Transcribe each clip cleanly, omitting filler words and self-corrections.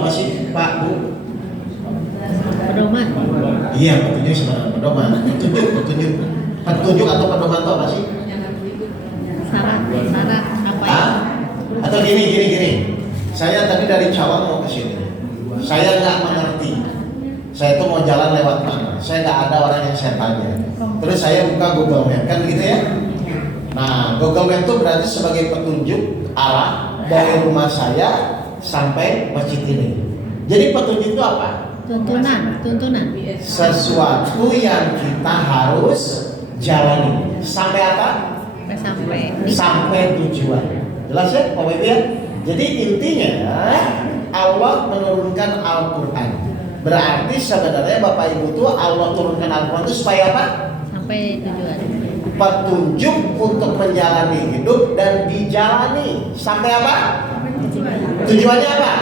apa sih Pak Bu? Pedoman. Iya, petunjuk sebenarnya pedoman. Petunjuk atau pedoman itu apa sih? Syarat apa ya? Atau gini. Saya tadi dari Cawang mau ke sini. Saya nggak mengerti. Saya tuh mau jalan lewat mana? Saya nggak ada orang yang saya tanya. Terus saya buka Google Map, kan gitu ya? Nah, Google Map itu berarti sebagai petunjuk arah dari rumah saya sampai masjid ini. Jadi petunjuk itu apa? Tuntunan. Sesuatu yang kita harus jalani. Sampai apa? Sampai tujuan. Jelas ya, Bapak Ibu ya? Jadi intinya Allah menurunkan Al-Quran. Berarti sebenarnya Bapak Ibu tuh Allah turunkan Al-Quran itu supaya apa? Sampai tujuan. Petunjuk untuk menjalani hidup dan dijalani. Sampai apa? Tujuannya apa?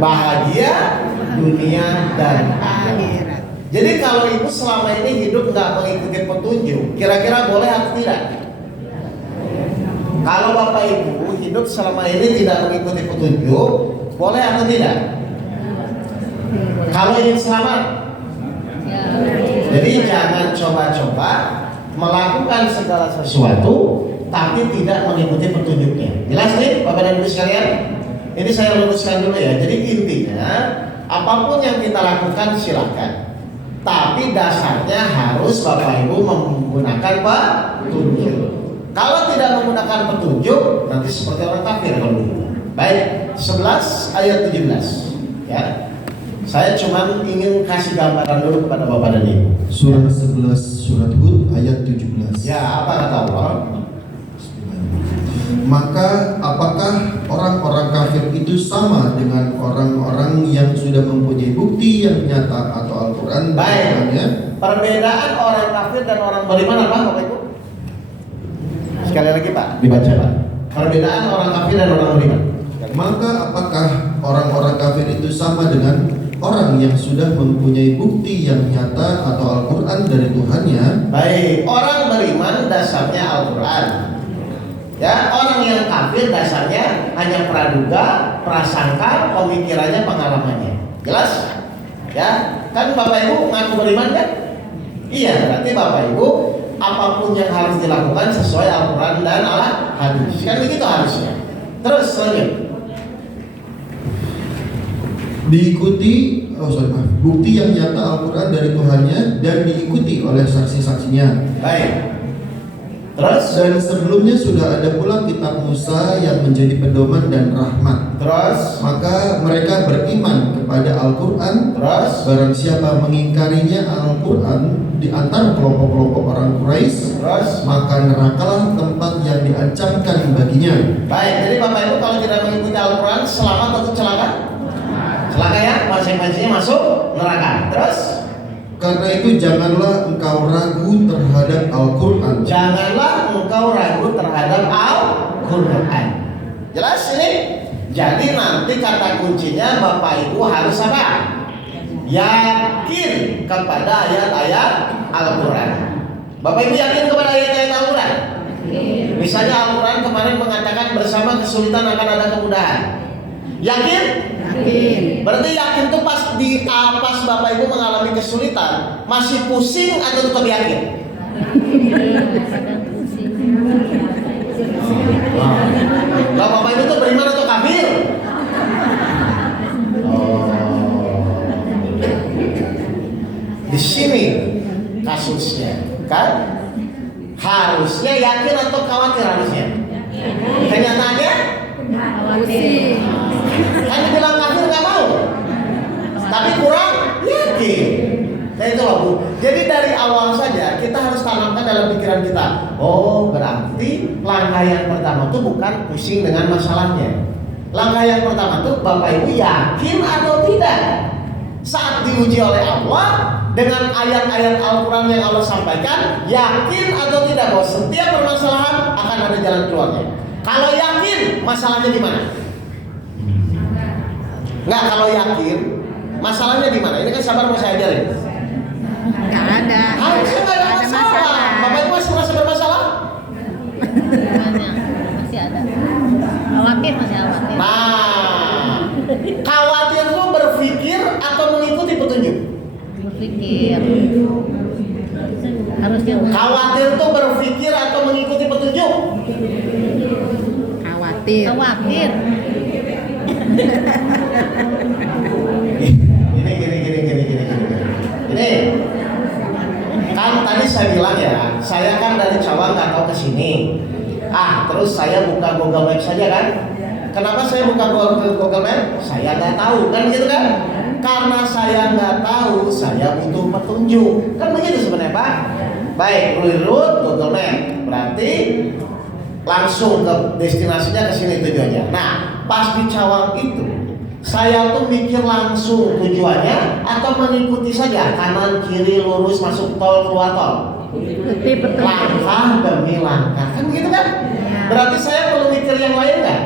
Bahagia dunia dan akhirat. Jadi kalau ibu selama ini hidup nggak mengikuti petunjuk, kira-kira boleh atau tidak? Kalau Bapak Ibu hidup selama ini tidak mengikuti petunjuk, boleh atau tidak? Kalau ingin selamat, jadi jangan coba-coba melakukan segala sesuatu tapi tidak mengikuti petunjuknya. Jelas nih Bapak dan Ibu sekalian? Ini saya luruskan dulu ya. Jadi intinya apapun yang kita lakukan silakan, tapi dasarnya harus Bapak Ibu menggunakan petunjuk. Kalau tidak menggunakan petunjuk, nanti seperti orang kafir kalau begitu. Baik, 11 ayat 17 ya. Saya cuma ingin kasih gambaran dulu kepada Bapak dan Ibu. Surah 11 surat Hud ayat 17. Ya, apa kata Allah? Maka apakah orang-orang kafir itu sama dengan orang-orang yang sudah mempunyai bukti yang nyata atau Al-Quran? Baik. Perbedaan orang kafir dan orang beriman apa Bapak Ibu? Sekali lagi Pak, dibaca Pak. Perbedaan orang kafir dan orang beriman. Maka apakah orang-orang kafir itu sama dengan orang yang sudah mempunyai bukti yang nyata atau Al-Quran dari Tuhannya? Baik, orang beriman dasarnya Al-Quran. Ya, orang yang kafir dasarnya hanya praduga, prasangka, pemikirannya, pengalamannya. Jelas? Ya, kan Bapak Ibu ngaku beriman kan? Iya, berarti Bapak Ibu apapun yang harus dilakukan sesuai Al-Quran dan Al-Hadis. Kan begitu harusnya. Terus lanjut. Diikuti bukti yang nyata Al-Quran dari Tuhannya dan diikuti oleh saksi-saksinya. Baik. Terus? Dan sebelumnya sudah ada pula kitab Musa yang menjadi pedoman dan rahmat. Terus? Maka mereka beriman kepada Al-Quran. Terus? Barang siapa mengingkarinya Al-Quran di antara kelompok-kelompok orang Quraisy, Terus? maka nerakalah tempat yang diancamkan baginya. Baik, jadi Bapak Ibu kalau tidak mengikuti Al-Quran selamat atau celaka? Celaka ya, masing-masingnya masuk neraka. Terus? Karena itu janganlah engkau ragu terhadap Al-Quran. Janganlah engkau ragu terhadap Al-Quran. Jelas ini? Jadi nanti kata kuncinya Bapak Ibu harus apa? Yakin kepada ayat-ayat Al-Quran. Bapak Ibu yakin kepada ayat-ayat Al-Quran? Misalnya Al-Quran kemarin mengatakan bersama kesulitan akan ada kemudahan. Yakin? Berarti yakin tuh pas Bapak Ibu mengalami kesulitan masih pusing atau tetap yakin? Nah, Bapak Ibu tuh beriman atau kafir? Di sini kasusnya, kan? Harusnya yakin atau khawatir harusnya? Kenyataannya? Kan dibilang kafir nggak mau, tapi kurang yakin. Nah itu loh Bu. Jadi dari awal saja kita harus tanamkan dalam pikiran kita. Oh berarti langkah yang pertama itu bukan pusing dengan masalahnya. Langkah yang pertama itu Bapak Ibu yakin atau tidak. Saat diuji oleh Allah dengan ayat-ayat Al-Quran yang Allah sampaikan, yakin atau tidak bahwa setiap permasalahan akan ada jalan keluarnya. Kalau yakin, masalahnya di mana? Nggak, kalau yakin masalahnya di mana? Ini kan sabar mau saya ajarin. Nggak ada. Harusnya nggak ada masalah. Bapak Ibu masih merasa bermasalah? Masih ada. Khawatir masih khawatir. Nah, Ini kan tadi saya bilang ya, saya kan dari Cawang nggak tahu ke sini. Terus saya buka Google Maps saja kan. Kenapa saya buka Google Maps? Saya nggak tahu kan gitu kan? Karena saya nggak tahu, saya butuh petunjuk. Kan begitu sebenarnya Pak. Baik, root Google Maps. Berarti langsung ke destinasinya, ke sini tujuannya. Nah, pas di Cawang itu saya tuh mikir langsung tujuannya atau mengikuti saja kanan kiri lurus masuk tol keluar tol. Langkah demi langkah kan begitu kan? Berarti saya perlu mikir yang lain nggak?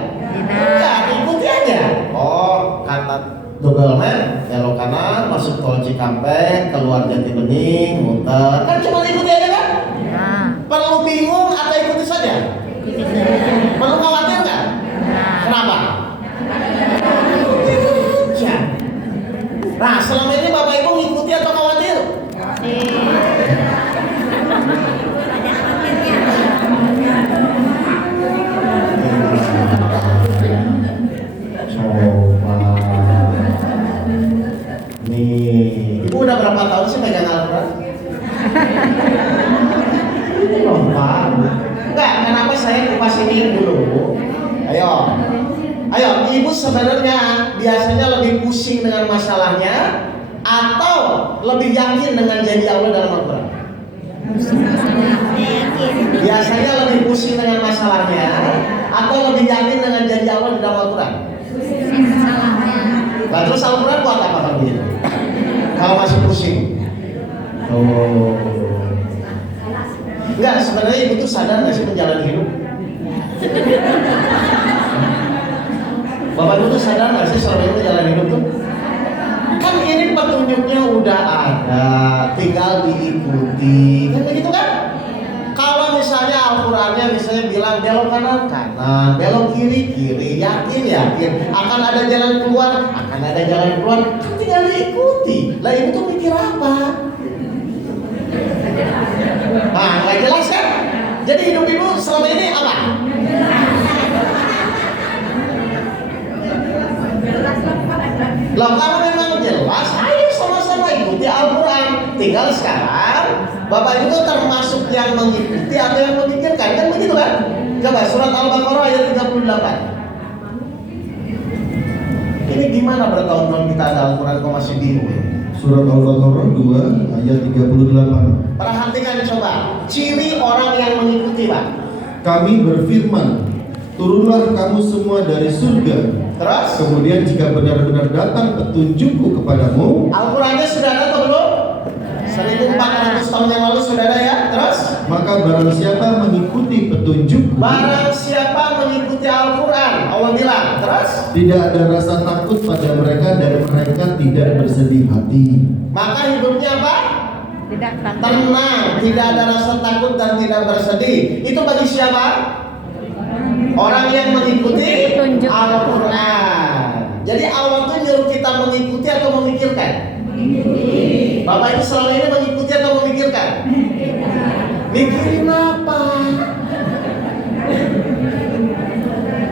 Enggak, ikuti aja. Oh, kata Google Maps belok kanan masuk tol Cikampek keluar Jatibening muter kan cuma ikuti aja kan? Perlu bingung atau ikuti saja? Perlu khawatir nggak? Kenapa? Ya. Nah, selama ini Bapak Ibu ngikuti atau khawatir? Coba. Nih, Ibu udah berapa tahun sih megang Al-Quran? Pak. Enggak, kenapa saya kupas ini dulu? Ayo, Ibu sebenarnya biasanya lebih pusing dengan masalahnya atau lebih yakin dengan janji Allah dalam Al-Quran? Biasanya lebih pusing dengan masalahnya atau lebih yakin dengan janji Allah di dalam Al-Quran? Nah, terus Al-Quran buat apa kalau begitu? Kalau masih pusing? Enggak, sebenarnya Ibu tuh sadar nggak sih menjalani hidup? Bapak Ibu tuh sadar nggak sih selama ini menjalani hidup tuh? Kan ini petunjuknya udah ada, tinggal diikuti, kan begitu kan? Kalau misalnya Al-Qurannya misalnya bilang belok kanan kanan, belok kiri kiri, yakin akan ada jalan keluar, kan tinggal diikuti. Lah Ibu tuh mikir apa? Nah, nggak jelas kan? Jadi hidup Ibu selama ini apa? Loh, kalau memang jelas, ayo sama-sama ikuti Al-Quran. Tinggal sekarang Bapak Ibu termasuk yang mengikuti atau yang memikirkan, kan begitu kan? Coba surat Al-Baqarah ayat 38. Ini gimana bertahun-tahun kita ada Al-Quran kok masih bingung? Surat Al-Baqarah 2 ayat 38. Perhatikan coba, ciri orang yang mengikuti Pak. Kami berfirman, turunlah kamu semua dari surga. Terus? Kemudian jika benar-benar datang petunjukku kepadamu. Al-Qurannya sudah ada atau belum? 1400 tahun yang lalu sudah ada ya. Terus? Maka barang siapa mengikuti petunjukku, barang siapa mengikuti Al-Quran, Allah bilang. Terus? tidak ada rasa takut pada mereka dan mereka tidak bersedih hati. Maka hidupnya apa? Tidak takut. Tenang, tidak ada rasa takut dan tidak bersedih. Itu bagi siapa? Orang yang mengikuti Petunjuk Al-Quran. Jadi Allah tuh nyuruh kita mengikuti atau memikirkan? Bapak Ibu selama ini mengikuti atau memikirkan? Mikirin apa?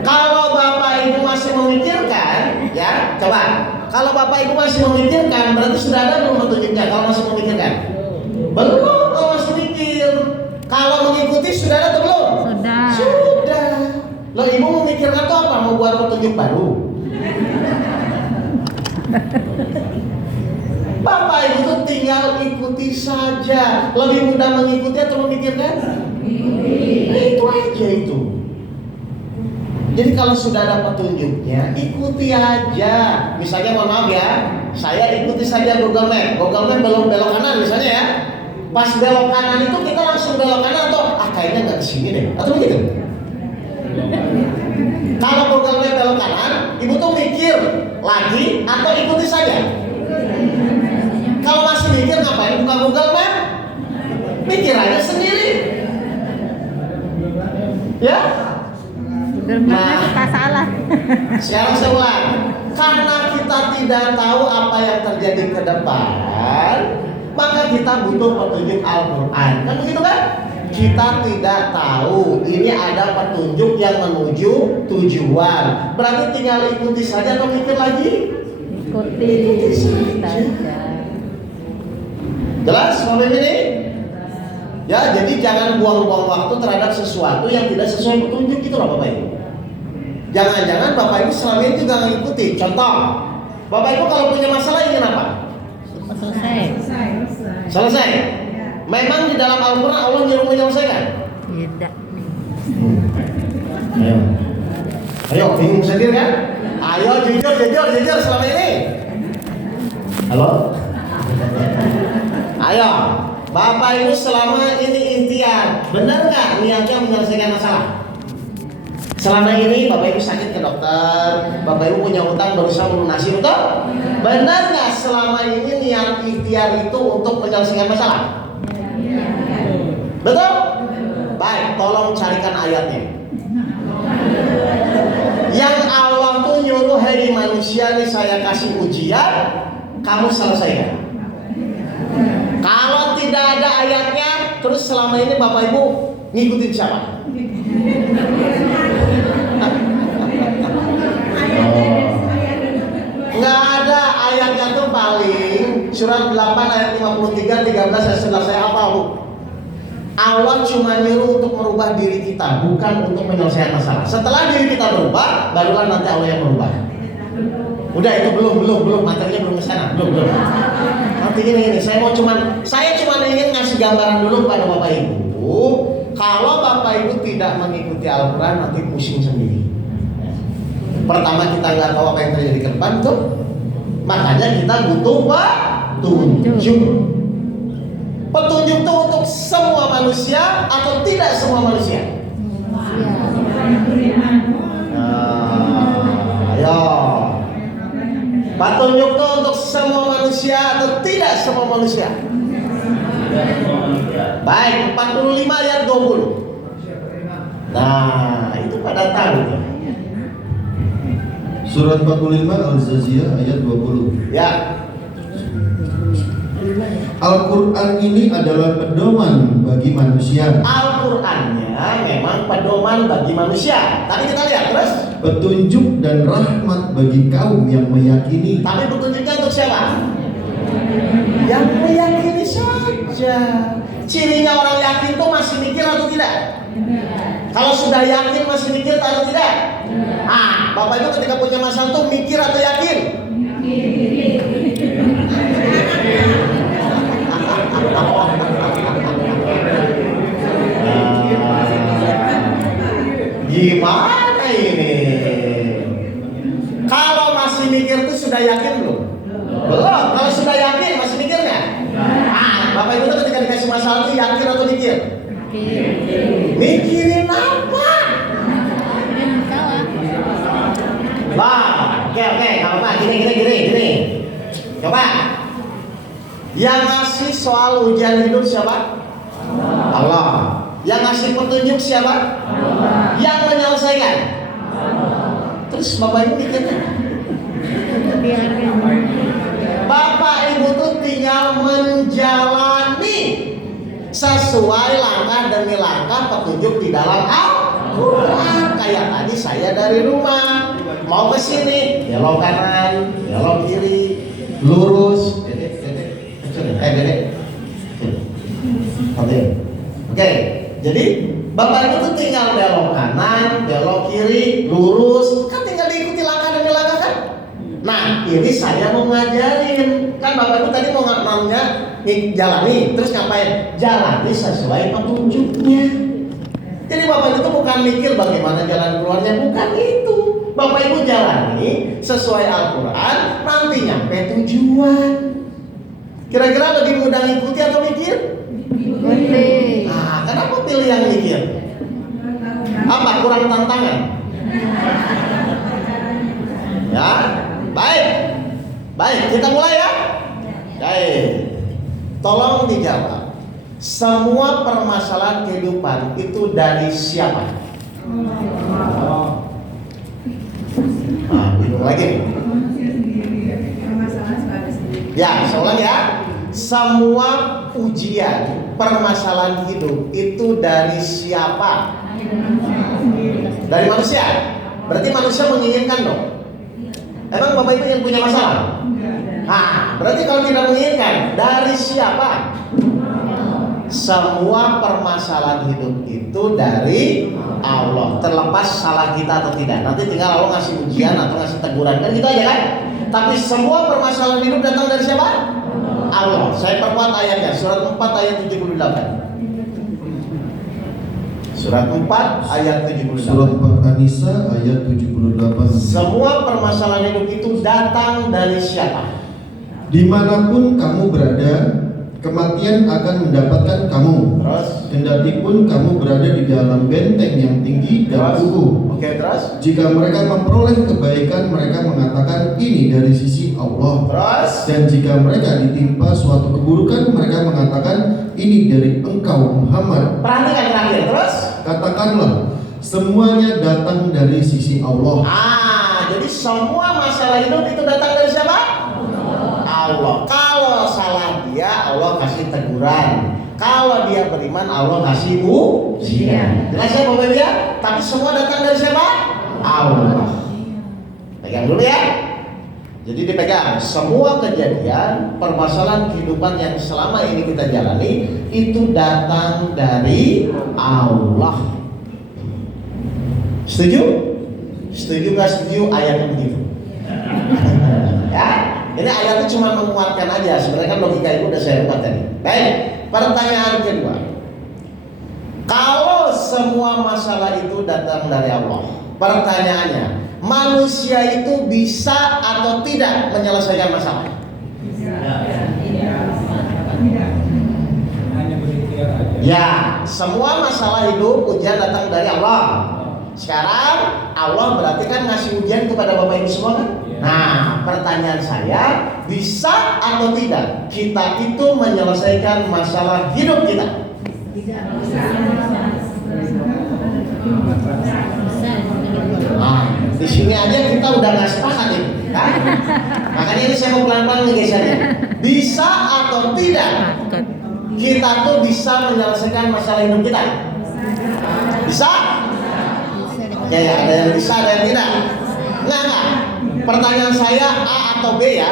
Kalau Bapak Ibu masih memikirkan, ya coba. Kalau Bapak Ibu masih memikirkan, berarti sudah ada belum petunjuknya? Kalau masih memikirkan, belum. Kalau masih mikir, kalau mengikuti sudah ada atau belum? Sudah. Loh, Ibu memikirkan tuh apa? Mau buat petunjuk baru? Bapak Ibu tuh tinggal ikuti saja. Lebih mudah mengikuti atau memikirkan? Nah, itu aja itu. Jadi kalau sudah ada petunjuknya, ikuti aja. Misalnya mohon maaf ya, saya ikuti saja Google Map. Google Map belok kanan misalnya ya. Pas belok kanan itu kita langsung belok kanan atau kayaknya nggak kesini deh, atau begitu? Kalau Google Map belok kanan, Ibu tuh mikir lagi atau ikuti saja? Kalau masih mikir ngapain buka Google Map? Mikir aja sendiri. Ya? Nah, kita salah. Sekarang saya ulang. Karena kita tidak tahu apa yang terjadi ke depan, maka kita butuh petunjuk Al-Quran. Kan begitu kan? Kita tidak tahu. Ini ada petunjuk yang menuju tujuan. Berarti tinggal ikuti saja atau mikir lagi? Ikuti saja. Jelas Bapak ini? Ya, jadi jangan buang-buang waktu terhadap sesuatu yang tidak sesuai petunjuk itu loh Bapak Ibu. Jangan-jangan Bapak Ibu selama ini juga mengikuti. Contoh, Bapak Ibu kalau punya masalah ingin apa? Selesai. Memang di dalam Al-Quran Allah nyuruh menyelesaikan? Tidak. Ayo, bingung sendiri kan? Ayo jujur selama ini. Halo? Ayo, Bapak Ibu selama ini ikhtiar, benar nggak niatnya menyelesaikan masalah? Selama ini Bapak Ibu sakit ke dokter, Bapak Ibu punya utang berusaha melunasi, betul? Benar nggak selama ini niat ikhtiar itu untuk menyelesaikan masalah? Betul? Baik, tolong carikan ayatnya. Yang Allah tuh nyuruh, hei manusia nih saya kasih ujian, kamu selesaikan. Kalau tidak ada ayatnya, terus selama ini Bapak Ibu ngikutin siapa? Nggak ada ayatnya tuh paling surat 8 ayat 53, 13 ayat 11 saya hafal Bu. Allah cuma nyuruh untuk merubah diri kita, bukan untuk menyelesaikan masalah. Setelah diri kita berubah, barulah nanti Allah yang merubah. Udah itu belum materinya belum kesana, belum. Nanti ini saya cuma ingin ngasih gambaran dulu pada Bapak Ibu. Kalau Bapak Ibu tidak mengikuti Al-Quran nanti pusing sendiri. Pertama kita nggak tahu apa yang terjadi ke depan tuh, makanya kita butuh petunjuk. Petunjuk itu untuk semua manusia atau tidak semua manusia? Ayo. Petunjuk itu untuk semua manusia atau tidak semua manusia? Baik, 45 ayat 20. Nah, itu pada tahu. Surat 45 Al-Zaziyah ayat 20. Ya. Al-Quran ini adalah pedoman bagi manusia. Al-Qur'annya memang pedoman bagi manusia. Tadi kita lihat terus. Petunjuk dan rahmat bagi kaum yang meyakini. Tapi petunjuknya untuk siapa? Yang meyakini saja. Cirinya orang yakin tuh masih mikir atau tidak? Kalau sudah yakin masih mikir atau tidak? Bapak Ibu ketika punya masalah tuh mikir atau yakin? Gimana ini? Kalau masih mikir tuh sudah yakin belum? Belum. Kalau sudah yakin masih mikir nggak? Bapak Ibu tuh ketika dikasih masalah tuh yakin atau mikir? Mikirin apa? Oke, kalau Pak gini. Coba. Yang ngasih soal ujian hidup siapa? Allah. Yang ngasih petunjuk siapa? Allah. Yang menyelesaikan? Terus Bapak Ibu mikirnya? Bapak Ibu tuh tinggal menjalani sesuai langkah demi langkah petunjuk di dalam Al-Quran. Kayak tadi saya dari rumah mau ke sini, belok kanan, belok kiri, lurus. Oke, jadi Bapak Ibu tuh tinggal belok kanan, belok kiri, lurus, kan tinggal diikuti langkah demi langkah kan? Nah, ini saya mau ngajarin. Kan Bapak Ibu tadi mau ngomongnya jalani, terus ngapain? Jalani sesuai petunjuknya. Jadi Bapak Ibu itu bukan mikir bagaimana jalan keluarnya, bukan itu. Bapak Ibu jalani sesuai Al-Quran, nanti nyampe tujuan. Kira-kira lebih mudah ngikuti atau mikir? Ikuti. Kenapa pilih yang mikir? Apa kurang tantangan? Ya, baik, kita mulai ya. Baik, tolong dijawab. Semua permasalahan kehidupan itu dari siapa? Bingung lagi. Ya, saya ulang ya. Semua ujian permasalahan hidup itu dari siapa? Dari manusia. Berarti manusia menginginkan dong. Emang Bapak Ibu yang punya masalah? Nah, berarti kalau tidak menginginkan, dari siapa? Semua permasalahan hidup itu dari Allah, terlepas salah kita atau tidak. Nanti tinggal Allah ngasih ujian atau ngasih teguran, kan gitu aja kan? Tapi semua permasalahan hidup datang dari siapa? Allah. Saya perkuat ayatnya, surat 4 ayat 78. Surat 4 ayat 78. Surat 4 An-Nisa ayat 78. Semua permasalahan hidup itu datang dari siapa? Dimanapun kamu berada, kematian akan mendapatkan kamu. Terus? Kendati pun kamu berada di dalam benteng yang tinggi dan Terus? kukuh. Oke, terus? Jika mereka memperoleh kebaikan, mereka mengatakan ini dari sisi Allah. Terus? Dan jika mereka ditimpa suatu keburukan, mereka mengatakan ini dari engkau Muhammad. Perhatikan terakhir, terus? Katakanlah, semuanya datang dari sisi Allah. Jadi semua masalah hidup itu datang dari siapa? Allah. Kalau salah dia, Allah kasih teguran. Kalau dia beriman, Allah kasih ujian. Jelas ya Bapak Ibu ya? Tapi semua datang dari siapa? Allah. Pegang dulu ya. Jadi dipegang. Semua kejadian, permasalahan kehidupan yang selama ini kita jalani itu datang dari Allah. Setuju? Setuju nggak setuju ayatnya begitu? Ya, ini ayatnya cuma menguatkan aja. Sebenarnya kan logika itu udah saya buat tadi. Baik, pertanyaan kedua. Kalau semua masalah itu datang dari Allah, pertanyaannya, manusia itu bisa atau tidak menyelesaikan masalah? Ya, semua masalah hidup ujian datang dari Allah. Sekarang Allah berarti kan ngasih ujian kepada Bapak Ibu semua kan? Nah, pertanyaan saya, bisa atau tidak kita itu menyelesaikan masalah hidup kita? Nah, di sini aja kita udah nggak sepakat ini, kan? Makanya ini saya mau pelan-pelan ngegesernya. Bisa atau tidak kita tuh bisa menyelesaikan masalah hidup kita? Bisa? Oke, ada yang bisa, ada yang tidak. Enggak. Pertanyaan saya A atau B ya.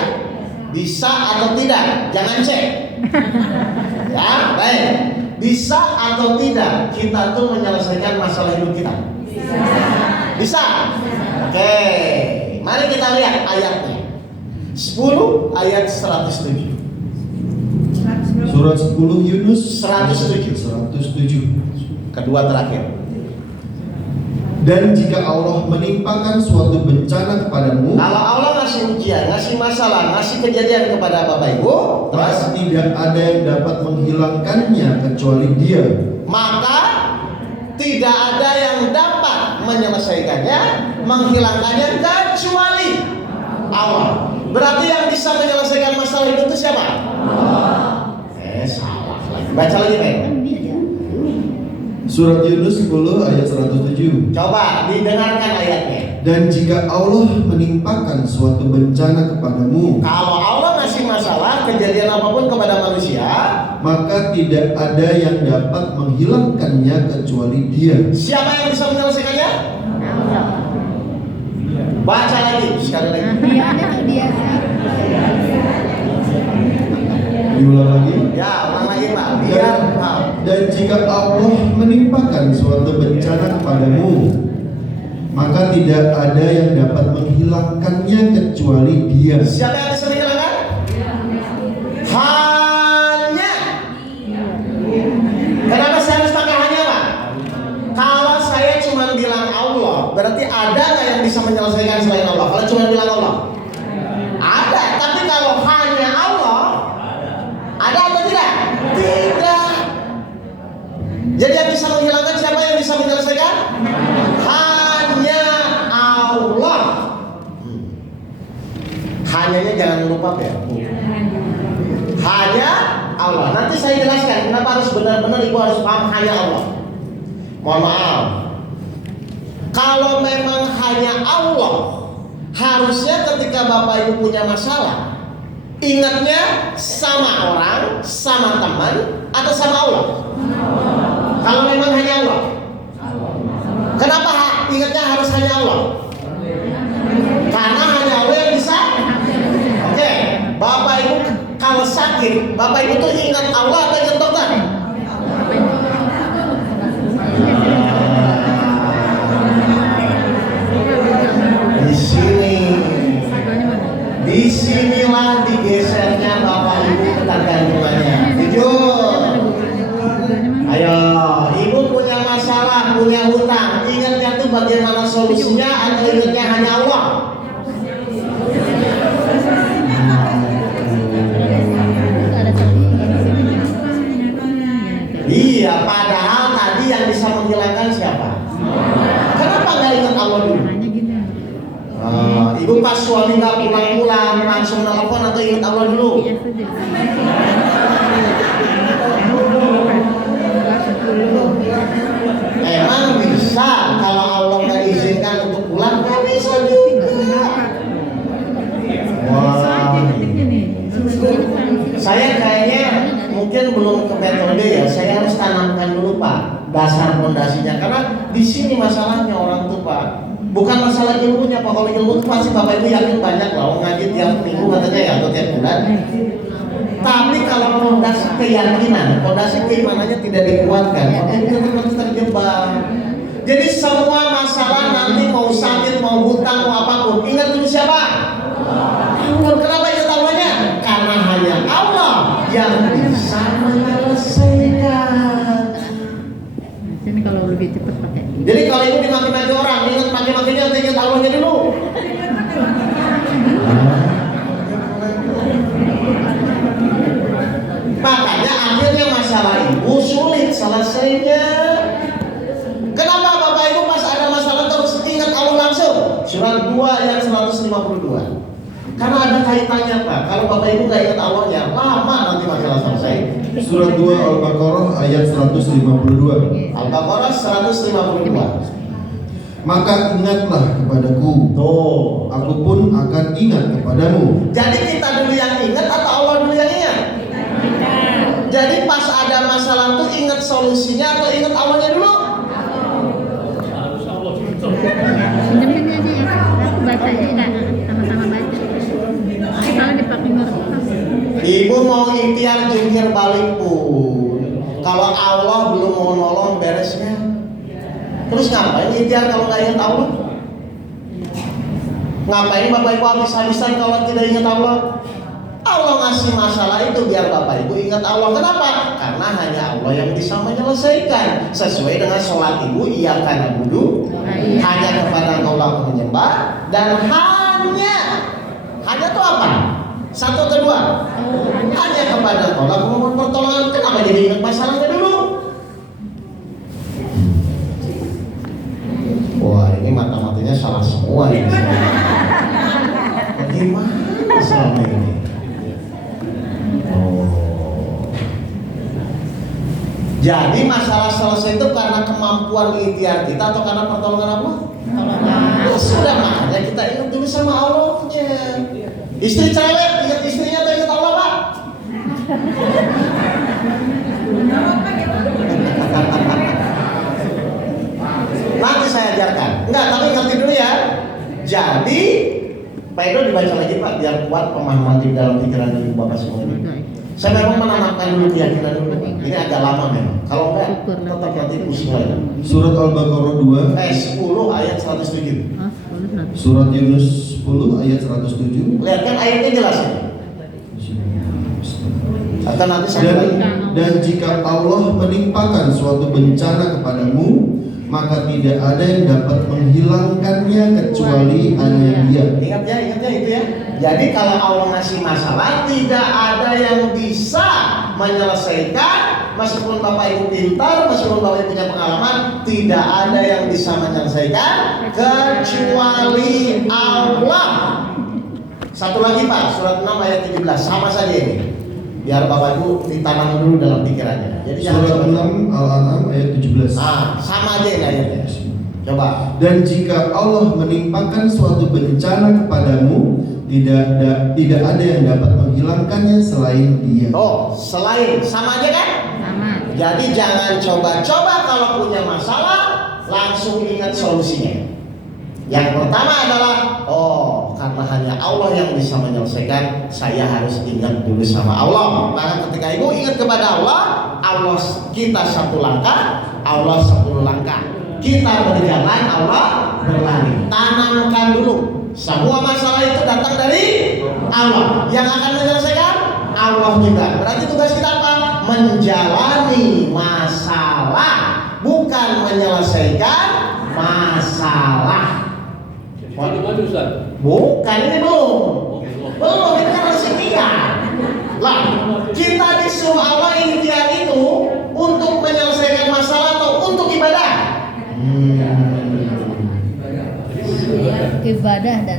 Bisa atau tidak? Jangan C. Ya, baik. Bisa atau tidak kita tuh menyelesaikan masalah hidup kita? Bisa. Oke, mari kita lihat ayatnya. 10 ayat 107. Surat 10 Yunus 107. 107. Kedua terakhir. Dan jika Allah menimpakan suatu bencana kepadamu, Kalau Allah ngasih ujian, ngasih masalah, ngasih kejadian kepada Bapak Ibu, terus maka tidak ada yang dapat menghilangkannya kecuali Dia. maka tidak ada yang dapat menyelesaikannya, menghilangkannya kecuali Allah. Berarti yang bisa menyelesaikan masalah hidup itu siapa? Salah lagi. Baca lagi Pak. Surat Yunus 10 ayat 107. Coba didengarkan ayatnya. Dan jika Allah menimpakan suatu bencana kepadamu, Kalau Allah ngasih masalah, kejadian apapun kepada manusia, maka tidak ada yang dapat menghilangkannya kecuali Dia. siapa yang bisa menyelesaikannya? Baca lagi sekali lagi. Diulang lagi. Ya, ulang lagi Pak. Biar Dan jika Allah menimpakan suatu bencana kepadamu, maka tidak ada yang dapat menghilangkannya kecuali Dia. siapa yang bisa menghilangkan? Hanya. Kenapa saya harus pakai hanya Pak? Kalau saya cuma bilang Allah, berarti ada nggak yang bisa menyelesaikan selain Allah? Kalau cuma bilang Allah, ada. Tapi kalau hanya Allah, ada atau tidak? Tidak. Jadi yang bisa menghilangkan siapa yang bisa menyelesaikan? Hanya Allah. Hanyanya jangan lupa ya. Hanya Allah. Nanti saya jelaskan kenapa harus benar-benar ibu harus paham hanya Allah. Mohon maaf. Kalau memang hanya Allah, harusnya ketika Bapak Ibu punya masalah, ingatnya sama orang, sama teman, atau sama Allah? Kalau memang hanya Allah, kenapa ingatnya harus hanya Allah? Karena hanya Allah yang bisa. Oke, Bapak Ibu kalau sakit, Bapak Ibu tuh ingat Allah atau ingat dokter? Disinilah digesernya Bapak Ibu ketergantungannya. Jujur. Ayo, Ibu punya masalah, punya hutang, ingatnya tuh bagaimana solusinya atau ingatnya hanya Allah? Iya, padahal tadi yang bisa menghilangkan siapa? Kenapa nggak ingat Allah dulu? Ibu pas suami nggak pulang-pulang langsung telepon atau ingat Allah dulu? Emang bisa kalau Allah nggak izinkan untuk pulang? Nggak bisa juga. Wah. Saya kayaknya mungkin belum ke metode ya. Saya harus tanamkan dulu Pak dasar fondasinya, karena di sini masalahnya orang tuh Pak. Bukan masalah ilmunya Pak. Kalau ilmu itu pasti Bapak Ibu yakin banyak lah. Ngaji tiap minggu katanya ya, atau tiap bulan. Tapi kalau fondasi keyakinan, fondasi keimanannya tidak dikuatkan, Bapak Ibu tetap terjebak. Jadi semua masalah nanti mau sakit, mau hutang, mau apapun, ingat dulu siapa? Allah. Kenapa ingat Allahnya? Karena hanya Allah yang bisa menyelesaikan. Ini kalau lebih cepat pakai. Jadi kalau Ibu dimaki-maki orang, ingat maki-makinya atau ingat Allahnya dulu? Makanya akhirnya masalah Ibu sulit selesainya. Kenapa Bapak Ibu pas ada masalah terus ingat Allah langsung? Surat 2 ayat 152. Karena ada kaitannya Pak. Kalau Bapak Ibu nggak ingat Allahnya, lama nanti masalah selesai. Surat 2 Al-Baqarah ayat 152. Al-Baqarah 152. Maka ingatlah kepadaku, Tuh, aku pun akan ingat kepadamu. jadi kita dulu yang ingat atau Allah dulu yang ingat? Jadi pas ada masalah tuh ingat solusinya atau ingat Allahnya dulu? Pinjamin aja ya. Aku baca aja enggak sama-sama baca. Kalau dipakai ngerti. Ibu mau ikhtiar jungkir balik pun, kalau Allah belum mau nolong beresnya, terus ngapain ikhtiar kalau nggak ingat Allah? Ngapain Bapak Ibu habis-habisan kalau tidak ingat Allah? Allah ngasih masalah itu biar Bapak Ibu ingat Allah. Kenapa? Karena hanya Allah yang bisa menyelesaikan. Sesuai dengan sholat Ibu, iyyaka na'budu, hanya kepada Engkau lah aku menyembah, dan hanya itu apa? Satu atau dua? Hanya kepada Engkau lah aku memohon pertolongan. Kenapa jadi ingat masalahnya dulu? Wah, ini mata-matanya salah semua ini. Bagaimana selama ini? Jadi masalah selesai itu karena kemampuan ikhtiar kita atau karena pertolongan Allah? Ya sudah, makanya kita ingat dulu sama Allahnya. Istri cerewet, ingat istrinya atau ingat Allah Pak? Nanti saya ajarkan. Enggak, tapi ngerti dulu ya. Jadi Pak Edo dibaca lagi Pak, biar kuat pemahaman di dalam pikiran ibu bapak semua ini. Saya memang menanamkan dulu keyakinan dulu. Ini agak lama memang. Kalau enggak, tetap nanti pusing lagi. Surat Al-Baqarah 2 10 ayat 107. Surat Yunus 10 ayat 107. Lihat kan ayatnya jelas ya? Atau nanti saya Dan jika Allah menimpakan suatu bencana kepadamu, maka tidak ada yang dapat menghilangkannya kecuali hanya Dia. ingat ya itu ya. Jadi kalau Allah ngasih masalah, tidak ada yang bisa menyelesaikan. Meskipun Bapak Ibu pintar, meskipun Bapak Ibu punya pengalaman, tidak ada yang bisa menyelesaikan kecuali Allah. Satu lagi Pak, surat 6 ayat 17, sama saja ini. Biar Bapak Ibu ditanam dulu dalam pikirannya. Jadi Surat 6 Al-An'am ayat 17. Sama aja ini ayatnya. Coba. Dan jika Allah menimpakan suatu bencana kepadamu, tidak ada yang dapat menghilangkannya selain Dia. Oh, selain sama aja kan? Jadi jangan coba-coba kalau punya masalah langsung ingat solusinya. Yang pertama adalah, oh karena hanya Allah yang bisa menyelesaikan, saya harus ingat dulu sama Allah. Maka ketika ibu ingat kepada Allah, Allah kita 1 langkah, Allah 10 langkah. Kita berjalan, Allah berlari. Tanamkan dulu, semua masalah itu datang dari Allah. Yang akan menyelesaikan Allah juga. Berarti tugas kita apa? Menjalani masalah, bukan menyelesaikan masalah. Bukan, ini belum, ini kan harus ikhtiar. Lah, kita disuruh Allah ikhtiar itu untuk menyelesaikan masalah atau untuk ibadah?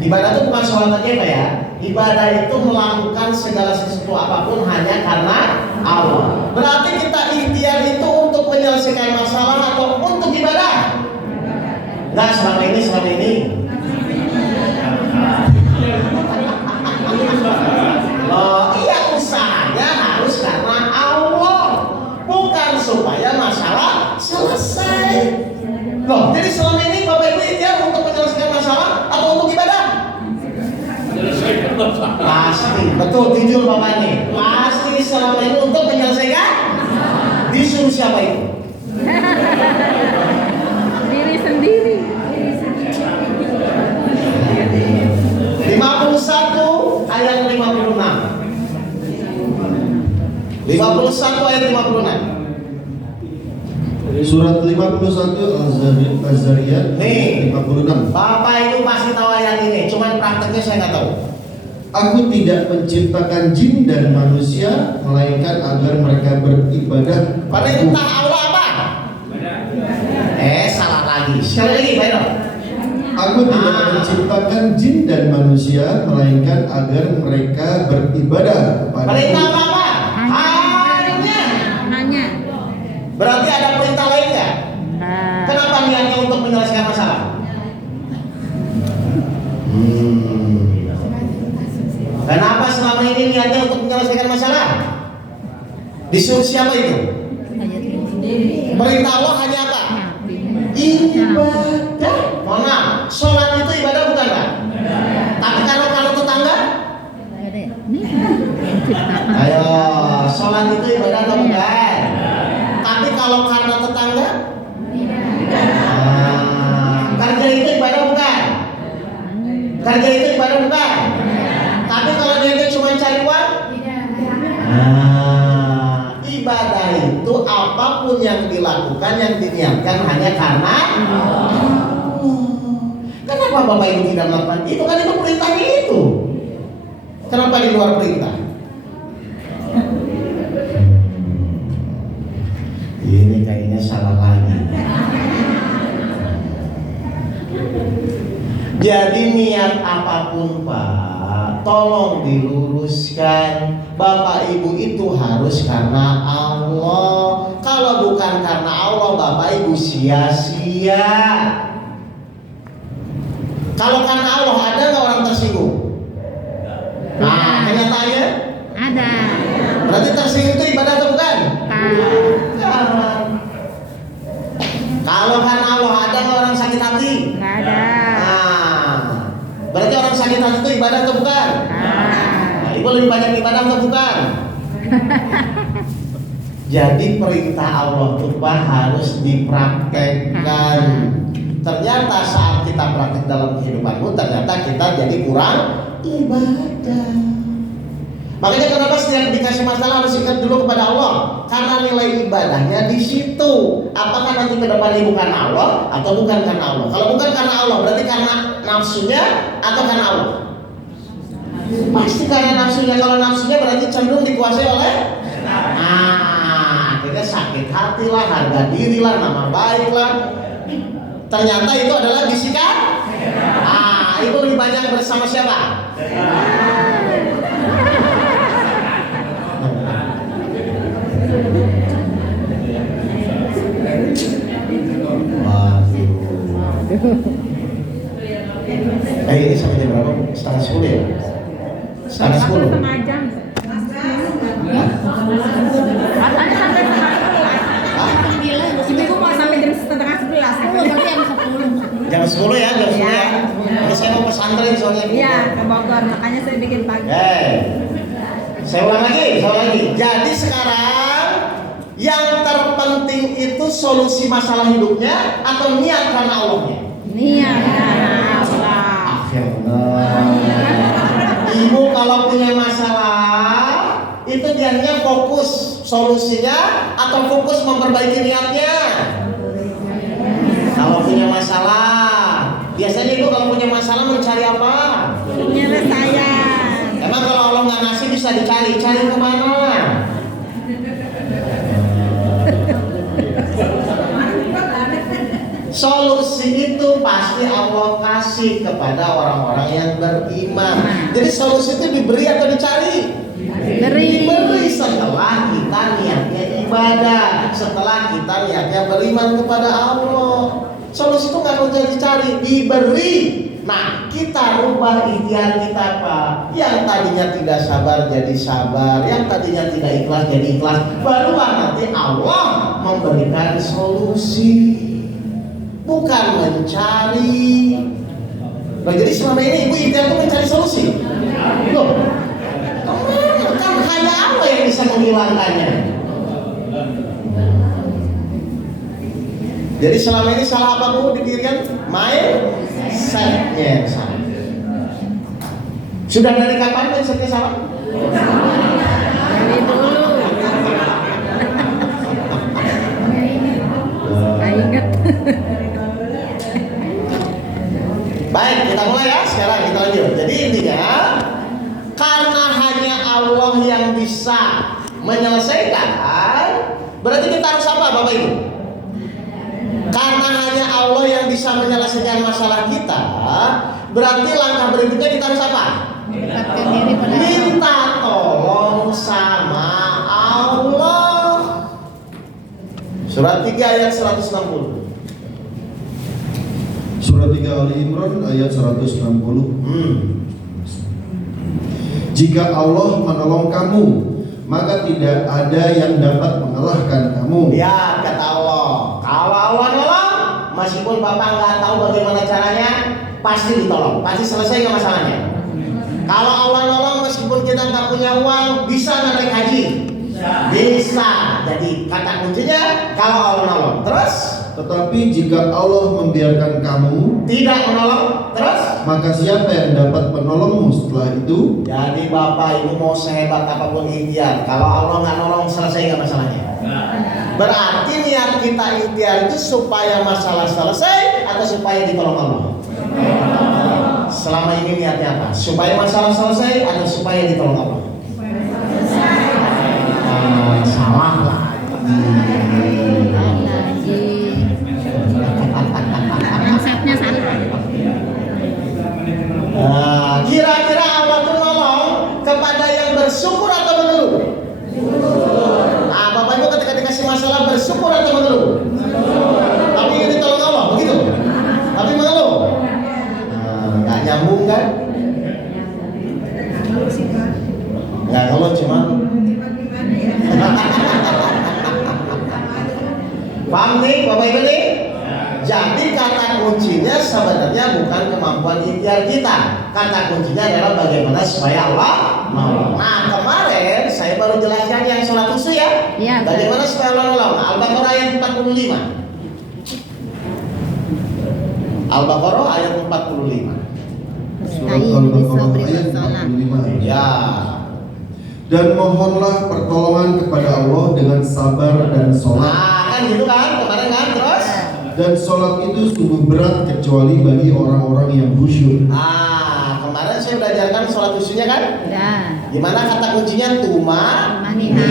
Ibadah itu bukan sholat aja Pak ya. Ibadah itu melakukan segala sesuatu apapun hanya karena Allah. Berarti kita ikhtiar itu untuk menyelesaikan masalah atau untuk ibadah? Enggak, selama ini. Loh, iya, usahanya harus karena Allah, bukan supaya masalah selesai. Loh, jadi selama ini Bapak Ibu ikhtiar untuk menyelesaikan masalah atau untuk ibadah? Pasti, betul, jujur Bapak ini. Pasti selama ini untuk menyelesaikan. Disuruh siapa itu? Diri sendiri. 51 ayat 56. 51 ayat 56. Surat 51 Az-Zariyat Nih, 56. Bapak Ibu pasti tahu ayat ini, cuman prakteknya saya nggak tahu. Aku tidak menciptakan jin dan manusia melainkan agar mereka beribadah Perintah Allah apa? Salah lagi. Sekali lagi, Pak Eno. Aku tidak menciptakan jin dan manusia melainkan agar mereka beribadah kepada Perintah Allah apa? Hanya. Berarti ada perintah lain nggak? Kenapa niatnya untuk menyelesaikan masalah? Kenapa selama ini niatnya untuk menyelesaikan masalah? Disuruh siapa itu? Perintah Allah hanya apa? Ibadah. Mohon maaf, sholat itu ibadah bukan Pak? Tapi kalau tetangga? Ayo, sholat itu ibadah atau bukan? Tapi kalau karena tetangga? Kerja itu ibadah bukan? Kerja itu ibadah bukan? Tapi kalau dia cuma cari uang? Ibadah itu apapun yang dilakukan, yang diniatkan hanya karena Kenapa Bapak Ibu tidak melakukan itu? Kan itu perintahnya itu. Kenapa di luar perintah? Ini kayaknya salah lagi. Jadi niat apapun Pak, tolong diluruskan. Bapak Ibu itu harus karena Allah. Kalau bukan karena Allah, Bapak Ibu sia-sia. Kalau karena Allah, ada nggak orang tersinggung? Nah, kenyataannya ada. Berarti tersinggung itu ibadah atau bukan? Jangan. Kalau karena Allah, ada nggak orang sakit hati? Nggak ada. Berarti orang sakit hati itu ibadah atau bukan? Nah, Ibu lebih banyak ibadah atau bukan? Jadi perintah Allah itu Pak harus dipraktekkan. Ternyata saat kita praktek dalam kehidupanmu, ternyata kita jadi kurang ibadah. Makanya kenapa setiap dikasih masalah harus ingat dulu kepada Allah, karena nilai ibadahnya di situ. Apakah nanti ke depan ibu karena Allah atau bukan karena Allah? Kalau bukan karena Allah, berarti karena nafsunya atau karena Allah? Pasti karena nafsunya. Kalau nafsunya berarti cenderung dikuasai oleh akhirnya sakit hati lah, harga diri lah, nama baik lah. Ternyata itu adalah bisikan. Ibu lebih banyak bersama siapa? Ini sampai jam berapa? Setengah 10 ya? Setengah 10. Setengah jam. Katanya sampai setengah 10. Jam 10 ya, jam 10 ya. Ya. Ini saya mau pesantren soalnya. Iya, ke Bogor, makanya saya bikin pagi. Saya ulang lagi. Jadi sekarang yang terpenting itu solusi masalah hidupnya atau niat karena Allahnya? Niat karena Allah. Akhirnya. Ibu kalau punya masalah itu dianya fokus solusinya atau fokus memperbaiki niatnya? Kalau punya masalah, biasanya ibu kalau punya masalah mencari apa? Penyelesaian. Emang kalau Allah nggak ngasih bisa cari kemana? Solusi itu pasti Allah kasih kepada orang-orang yang beriman. Jadi solusi itu diberi atau dicari? Diberi setelah kita niatnya ibadah, setelah kita niatnya beriman kepada Allah. Solusi itu nggak perlu dicari, diberi. Nah, kita rubah ikhtiar kita, Pak. Yang tadinya tidak sabar jadi sabar, yang tadinya tidak ikhlas jadi ikhlas. Barulah nanti Allah memberikan solusi, bukan mencari. Nah, jadi selama ini ibu ikhtiar itu mencari solusi. Loh, kan hanya Allah yang bisa menghilangkannya. Jadi selama ini salah apa bu dipikirkan? Mindsetnya yang salah. Sudah dari kapan mindsetnya salah? Dari dulu. Saya ingat. Baik, kita mulai ya. Sekarang kita lanjut. Jadi intinya, karena hanya Allah yang bisa menyelesaikan, berarti kita harus apa Bapak Ibu? Karena hanya Allah yang bisa menyelesaikan masalah kita, berarti langkah berikutnya kita harus apa? Mendekatkan diri pada Allah. Minta tolong sama Allah. Surat 3 ayat 160. Surat 3 Ali Imran ayat 160. Jika Allah menolong kamu, maka tidak ada yang dapat mengalahkan kamu. Ya, kata Allah. Kalau Allah nolong, meskipun Bapak nggak tahu bagaimana caranya, pasti ditolong, pasti selesai nggak masalahnya. Kalau Allah nolong, meskipun kita nggak punya uang, bisa nggak naik haji? Bisa. Jadi kata kuncinya, kalau Allah nolong. Terus? Tetapi jika Allah membiarkan kamu Tidak menolong. Terus? maka siapa yang dapat menolongmu setelah itu? Jadi Bapak Ibu mau sehebat apapun ikhtiar, kalau Allah nggak nolong, selesai nggak masalahnya? Berarti niat kita ikhtiar itu supaya masalah selesai atau supaya ditolong Allah? Selama ini niatnya apa? Supaya masalah selesai atau supaya ditolong Allah? Salah lah. Konsepnya salah. Kira-kira Allah tuh nolong kepada yang bersyukur atau mengeluh? Nah, Bapak Ibu ketika dikasih masalah bersyukur atau mengeluh? Tapi ini ditolong Allah, begitu? Tapi mengeluh? Nggak nyambung kan? Nggak ngeluh cuman. Paham nih Bapak Ibu nih? Jadi kata kuncinya sebenarnya bukan kemampuan ikhtiar kita. Kata kuncinya adalah bagaimana supaya Allah nolong. Nah kemarin saya baru jelaskan yang sholat khusyuk ya. Iya. Bagaimana supaya Allah nolong. Al-Baqarah ayat 45. Al-Baqarah ayat 45. Surat Al-Baqarah ayat 45. Ya. Dan mohonlah pertolongan kepada Allah dengan sabar dan sholat. Nah kan gitu kan kemarin kan terus. Dan sholat itu sungguh berat kecuali bagi orang-orang yang khusyuk. Kemarin saya udah ajarkan sholat khusyuknya kan? Udah. Gimana kata kuncinya? Tumanina.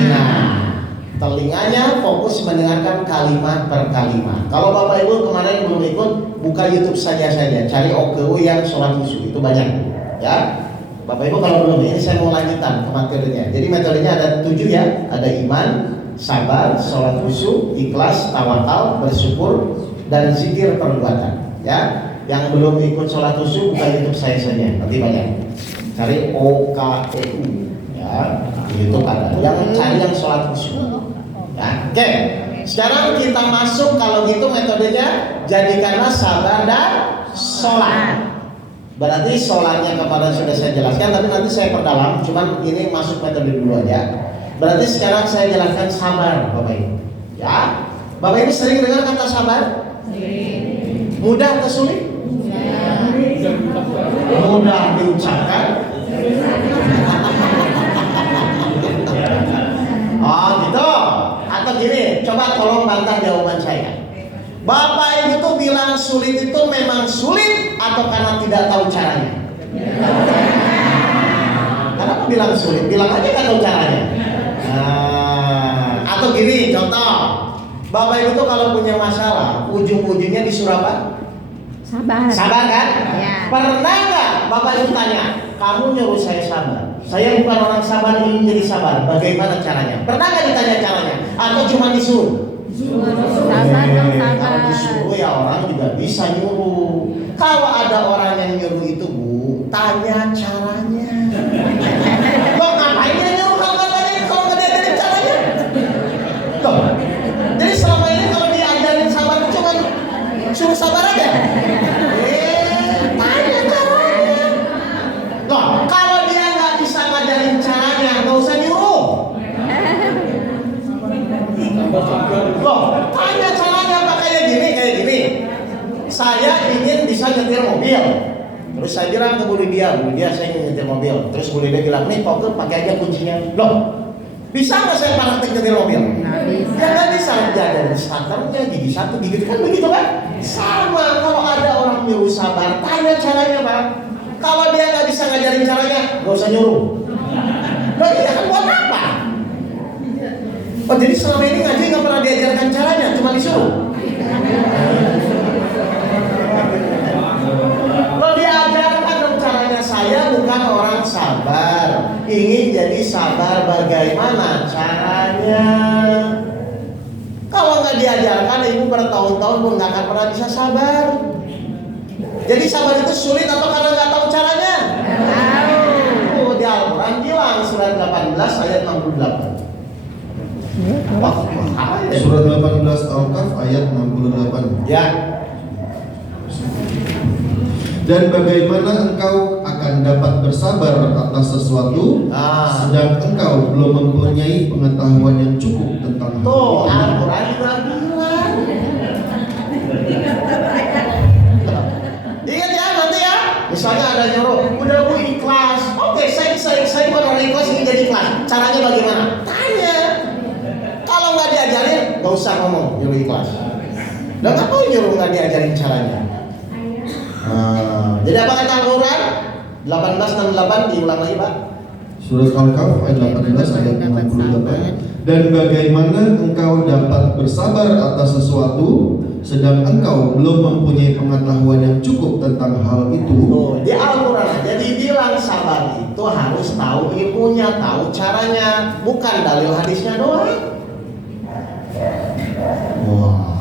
Telinganya fokus mendengarkan kalimat per kalimat. Kalau Bapak Ibu kemarin belum ikut, buka YouTube saja, cari OKU yang sholat khusyuk, itu banyak ya. Bapak Ibu kalau belum, ini saya mau lanjutkan ke materinya. Jadi metodenya ada 7 ya. Ada iman, sabar, sholat khusyuk, ikhlas, tawakal, bersyukur, dan zikir perbuatan ya. Yang belum ikut sholat khusyuk buka YouTube saya saja, nanti banyak. Cari OKU ya, di YouTube ada. Yang cari yang sholat khusyuk ya. Oke, sekarang kita masuk. Kalau gitu metodenya jadikanlah sabar dan sholat. Berarti sholatnya kemarin sudah saya jelaskan, tapi nanti saya perdalam. Cuman ini masuk metode dulu aja. Berarti sekarang saya jelaskan sabar, Bapak Ibu. Ya, Bapak Ibu sering dengar kata sabar? Mudah atau sulit? Mudah diucapkan. Oh gitu. Atau gini, coba tolong bantah jawaban saya. Bapak Ibu tuh bilang sulit itu memang sulit atau karena tidak tahu caranya? Kenapa bilang sulit? Bilang aja kan tahu caranya. Atau gini, contoh. Bapak Ibu tuh kalau punya masalah, ujung-ujungnya disuruh apa? Sabar. Sabar kan? Ya. Pernah nggak Bapak Ibu tanya, kamu nyuruh saya sabar? Saya bukan orang sabar, ingin jadi sabar. Bagaimana caranya? Pernah nggak ditanya caranya? Atau cuma disuruh? Sabar dong, sabar. Kalau disuruh ya orang juga bisa nyuruh. Kalau ada orang yang nyuruh itu Bu, tanya caranya. Loh ngapain dia nyuruh kalau nggak diajarin caranya? Loh, jadi selama ini kalau diajarin sabar cuma suruh sabar aja. Tanya caranya. Loh, kalau dia nggak bisa ngajarin caranya, nggak usah nyuruh. Loh, tanya caranya apa kayak gini. Saya ingin bisa nyetir mobil. Terus saya bilang ke Bu Lydia, saya ingin nyetir mobil. Terus Bu Lydia bilang, nih kok pakai aja kuncinya. Loh, bisa nggak saya praktek nyetir mobil? Ya nggak bisa. Ya dari starternya, gigi 1, gigi 2 kan begitu kan? Sama kalau ada orang nyuruh sabar, tanya caranya Pak. Kalau dia nggak bisa ngajarin caranya, nggak usah nyuruh. Loh, dia kan buat apa? Oh jadi selama ini ngaji nggak pernah diajarkan caranya, cuma disuruh. Lo diajarkan dong caranya. Saya bukan orang sabar, ingin jadi sabar. Bagaimana caranya? Kalau nggak diajarkan, ibu bertahun-tahun pun nggak akan pernah bisa sabar. Jadi sabar itu sulit atau karena nggak tahu caranya? Oh, di Al-Quran bilang surat 18 ayat 68. Surat 18 Al-Kahf ayat 68. Ya. Dan bagaimana engkau akan dapat bersabar atas sesuatu sedang engkau belum mempunyai pengetahuan yang cukup tentang hal Tuh, itu? Al-Quran juga bilang. Ingat ya nanti ya. Misalnya ada nyuruh, udah Bu ikhlas. Oke, saya bukan orang ikhlas, ingin jadi ikhlas. Caranya bagaimana? Tanya. Kalau nggak diajarin, nggak usah ngomong nyuruh ikhlas. Dan apa nyuruh nggak diajarin caranya? Jadi apa kata Al-Quran? 1868 diulang lagi Pak. Surat Al-Kahf ayat 18 ayat 68. Dan bagaimana engkau dapat bersabar atas sesuatu sedang engkau belum mempunyai pengetahuan yang cukup tentang hal itu? Tuh, di Al-Quran aja dibilang sabar itu harus tahu ilmunya, tahu caranya, bukan dalil hadisnya doang. Wow.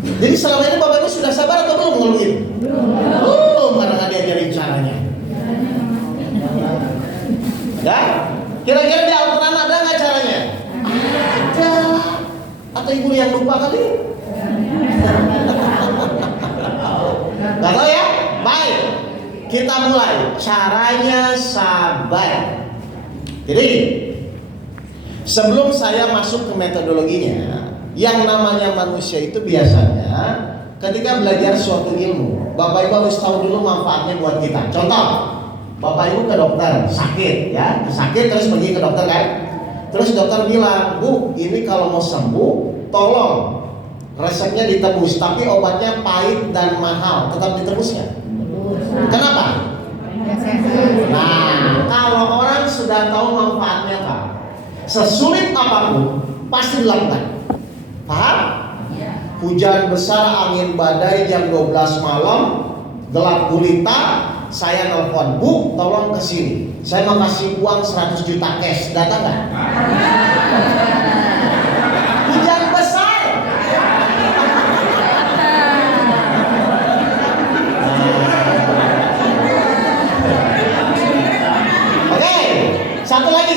Jadi selama ini Bapak Ibu sudah sabar atau belum ngeluhin? Belum, karena nggak diajarin caranya. Ada? Kira-kira di Al-Quran ada nggak caranya? Ada. Atau ibu yang lupa kali? Gak tahu ya? Baik, kita mulai. Caranya sabar. Jadi sebelum saya masuk ke metodologinya, yang namanya manusia itu biasanya ketika belajar suatu ilmu, Bapak Ibu harus tahu dulu manfaatnya buat kita. Contoh, Bapak Ibu ke dokter, sakit ya, sakit terus pergi ke dokter kan. Terus dokter bilang, Bu, ini kalau mau sembuh, tolong resepnya ditebus, tapi obatnya pahit dan mahal, tetap ditebus ya? Kenapa? Nah, kalau orang sudah tahu manfaatnya Pak, sesulit apapun pasti dilakukan. Paham? Hujan besar, angin badai, jam 12 malam, gelap gulita, saya nelfon, Bu, tolong kesini. Saya mau kasih uang 100 juta cash, datang nggak? Hujan besar. Oke, satu lagi.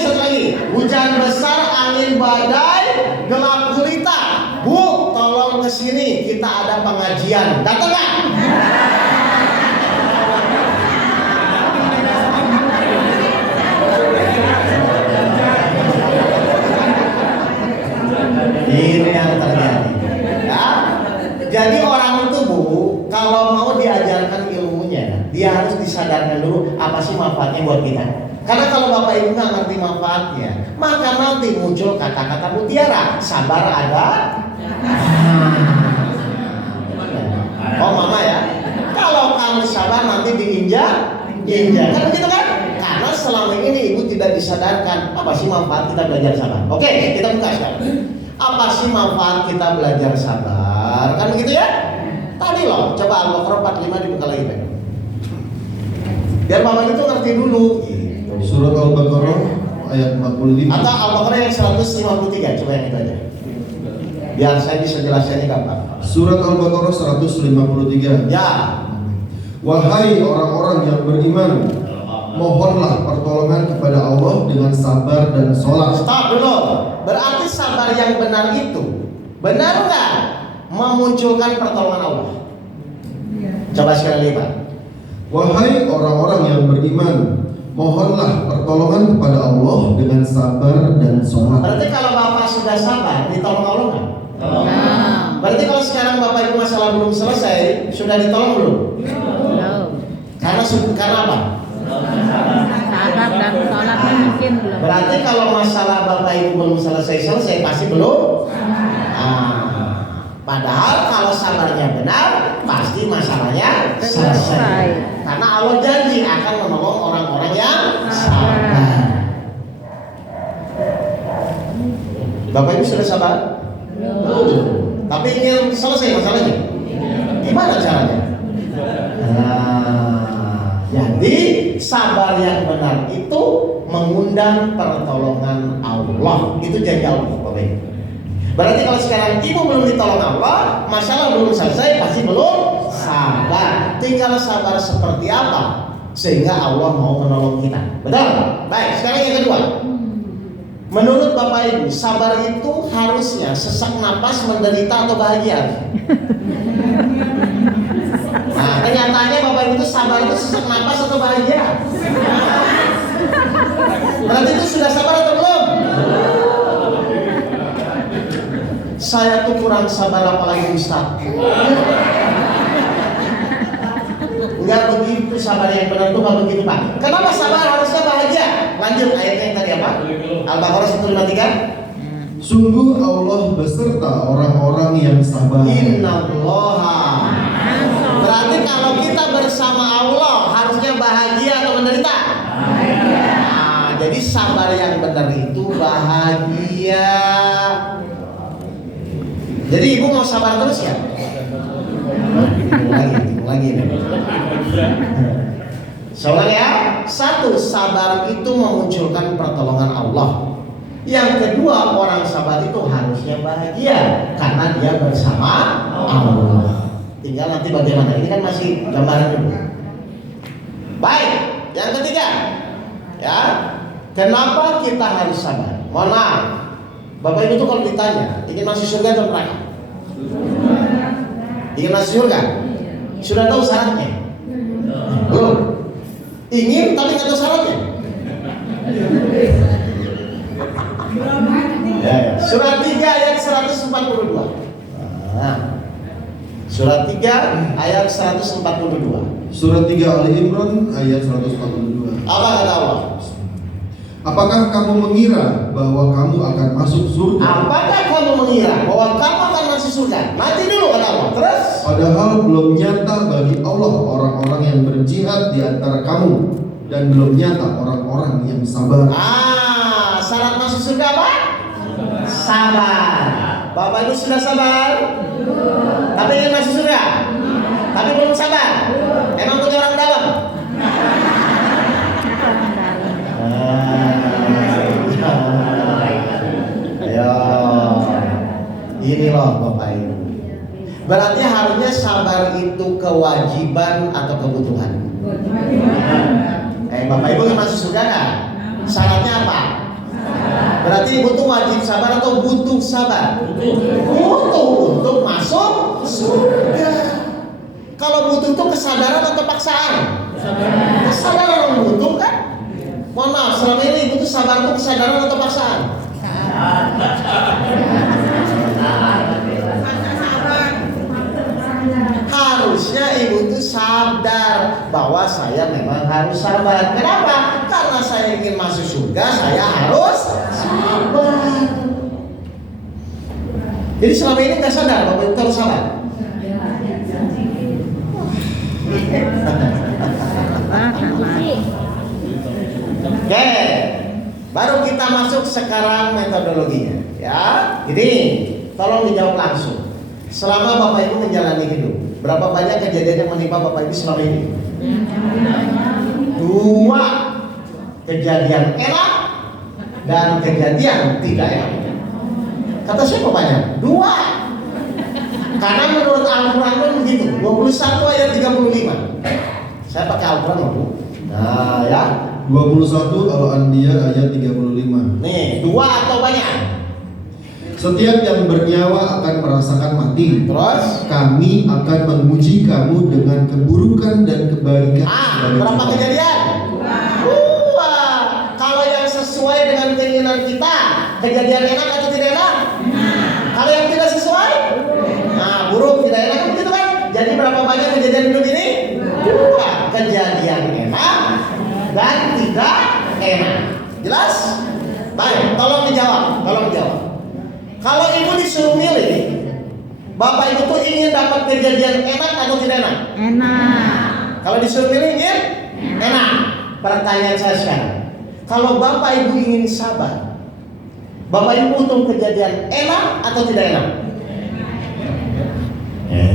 Hujan besar, angin badai, gelap gulita. Bu, tolong kesini, kita ada pengajian. Datang nggak? manfaatnya buat kita. Karena kalau Bapak Ibu nggak ngerti manfaatnya, maka nanti muncul kata-kata mutiara. Sabar ada. Oh mama ya, kalau kamu sabar nanti diinjak, kan begitu kan? Karena selama ini ibu tidak disadarkan apa sih manfaat kita belajar sabar. Oke, kita buka sekarang. Apa sih manfaat kita belajar sabar? Kan begitu ya? Tadi loh, coba Al-Baqarah 45 dibuka lagi Pak. Biar Bapak itu ngerti dulu. Gitu. Surat Al-Baqarah ayat 45. Atau Al-Baqarah yang 153, coba yang itu aja. Biar saya bisa jelaskannya gampang. Surat Al-Baqarah 153. Ya. Wahai orang-orang yang beriman, mohonlah pertolongan kepada Allah dengan sabar dan sholat. Stop dulu. Berarti sabar yang benar itu benar nggak memunculkan pertolongan Allah? Coba sekali lipat. Wahai orang-orang yang beriman, mohonlah pertolongan kepada Allah dengan sabar dan sholat. Berarti kalau Bapak sudah sabar, ditolong Allah nggak? Berarti kalau sekarang Bapak Ibu masalah belum selesai, sudah ditolong belum? Karena apa? Sabar dan sholatnya mungkin belum. Berarti kalau masalah Bapak Ibu belum selesai pasti belum. Padahal kalau sabarnya benar, pasti masalahnya selesai. Karena Allah janji akan menolong orang-orang yang sabar. Bapak Ibu sudah sabar? Belum. Tapi ingin selesai masalahnya. Gimana caranya? Jadi sabar yang benar itu mengundang pertolongan Allah. Itu janji Allah, Bapak Ibu. Berarti kalau sekarang ibu belum ditolong Allah, masalah belum selesai, pasti belum sabar. Tinggal sabar seperti apa sehingga Allah mau menolong kita. Betul? Baik, sekarang yang kedua. Menurut Bapak Ibu, sabar itu harusnya sesak napas, menderita atau bahagia? Nah, kenyataannya Bapak Ibu itu sabar itu sesak napas atau bahagia? Berarti itu sudah sabar atau belum? Saya tuh kurang sabar apalagi Ustaz. Enggak begitu, sabar yang benar itu enggak begitu Pak. Kenapa sabar harusnya bahagia? Lanjut ayatnya yang tadi apa? Al-Baqarah 153. Sungguh Allah beserta orang-orang yang sabar. Innallaha. Berarti kalau kita bersama Allah harusnya bahagia atau menderita? Nah, jadi sabar yang benar itu bahagia. Jadi ibu mau sabar terus ya? Lagi. Soalnya ya, satu, sabar itu memunculkan pertolongan Allah. Yang kedua, orang sabar itu harusnya bahagia karena dia bersama Allah. Tinggal nanti bagaimana, ini kan masih gambaran dulu. Baik, yang ketiga, ya, kenapa kita harus sabar? Mohon maaf, Bapak Ibu itu kalau ditanya ingin masuk surga atau neraka? Ingin masuk surga? Sudah tahu syaratnya? Belum. Ingin tapi nggak tahu syaratnya. Ya. Surat 3 ayat 142. Nah, Surat 3 ayat 142. Surat 3 Ali Imran ayat 142. Apa kata Allah? Apakah kamu mengira bahwa kamu akan masuk surga? Apakah kamu mengira bahwa kamu akan masuk surga? Mati dulu kata Allah. Terus? Padahal belum nyata bagi Allah orang-orang yang berjihad di antara kamu, dan belum nyata orang-orang yang sabar. Syarat masuk surga apa? Sabar. Bapak Ibu sudah sabar? Tapi ingin masuk surga? Tapi belum sabar? Emang punya orang dalam? Ayo, ini loh Bapak Ibu. Berarti harusnya sabar itu kewajiban atau kebutuhan? Bapak Ibu ingin masuk surga kan? Syaratnya apa? Berarti ibu tuh wajib sabar atau butuh sabar? Butuh untuk masuk surga. Kalau butuh itu kesadaran atau paksaan? Kesadaran butuh kan? Mohon maaf, selama ini ibu tuh sabar itu kesadaran atau paksaan? Harusnya ibu itu sadar bahwa saya memang harus sabar. Kenapa? Karena saya ingin masuk surga, saya harus sabar. Jadi selama ini nggak sadar Bapak Ibu harus sabar. Oke, baru kita masuk sekarang metodologinya. Ya, jadi tolong dijawab langsung. Selama Bapak Ibu menjalani hidup, berapa banyak kejadian yang menimpa Bapak Ibu selama ini? 2 kejadian enak dan kejadian tidak enak. Kata siapa banyak? 2. Karena menurut Al-Quran pun begitu. 21 ayat 35. Saya pakai Al-Quran loh, Bu. Nah, ya. 21 Al-Anbiya ayat 35. Nih, 2 atau banyak? Setiap yang bernyawa akan merasakan mati. Terus? Kami akan menguji kamu dengan keburukan dan kebaikan. Berapa kejadian? 2. Kalau yang sesuai dengan keinginan kita, kejadian enak atau tidak enak? Kalau yang tidak sesuai? Nah, buruk, tidak enak, begitu kan? Jadi berapa banyak kejadian hidup ini? 2 kejadian enak dan tidak enak. Jelas? Baik, tolong dijawab. Kalau ibu disuruh milih, Bapak Ibu tuh ingin dapat kejadian enak atau tidak enak? Enak. Kalau disuruh milih ingin enak. Pertanyaan saya sekarang, kalau Bapak Ibu ingin sabar, Bapak Ibu butuh kejadian enak atau tidak enak?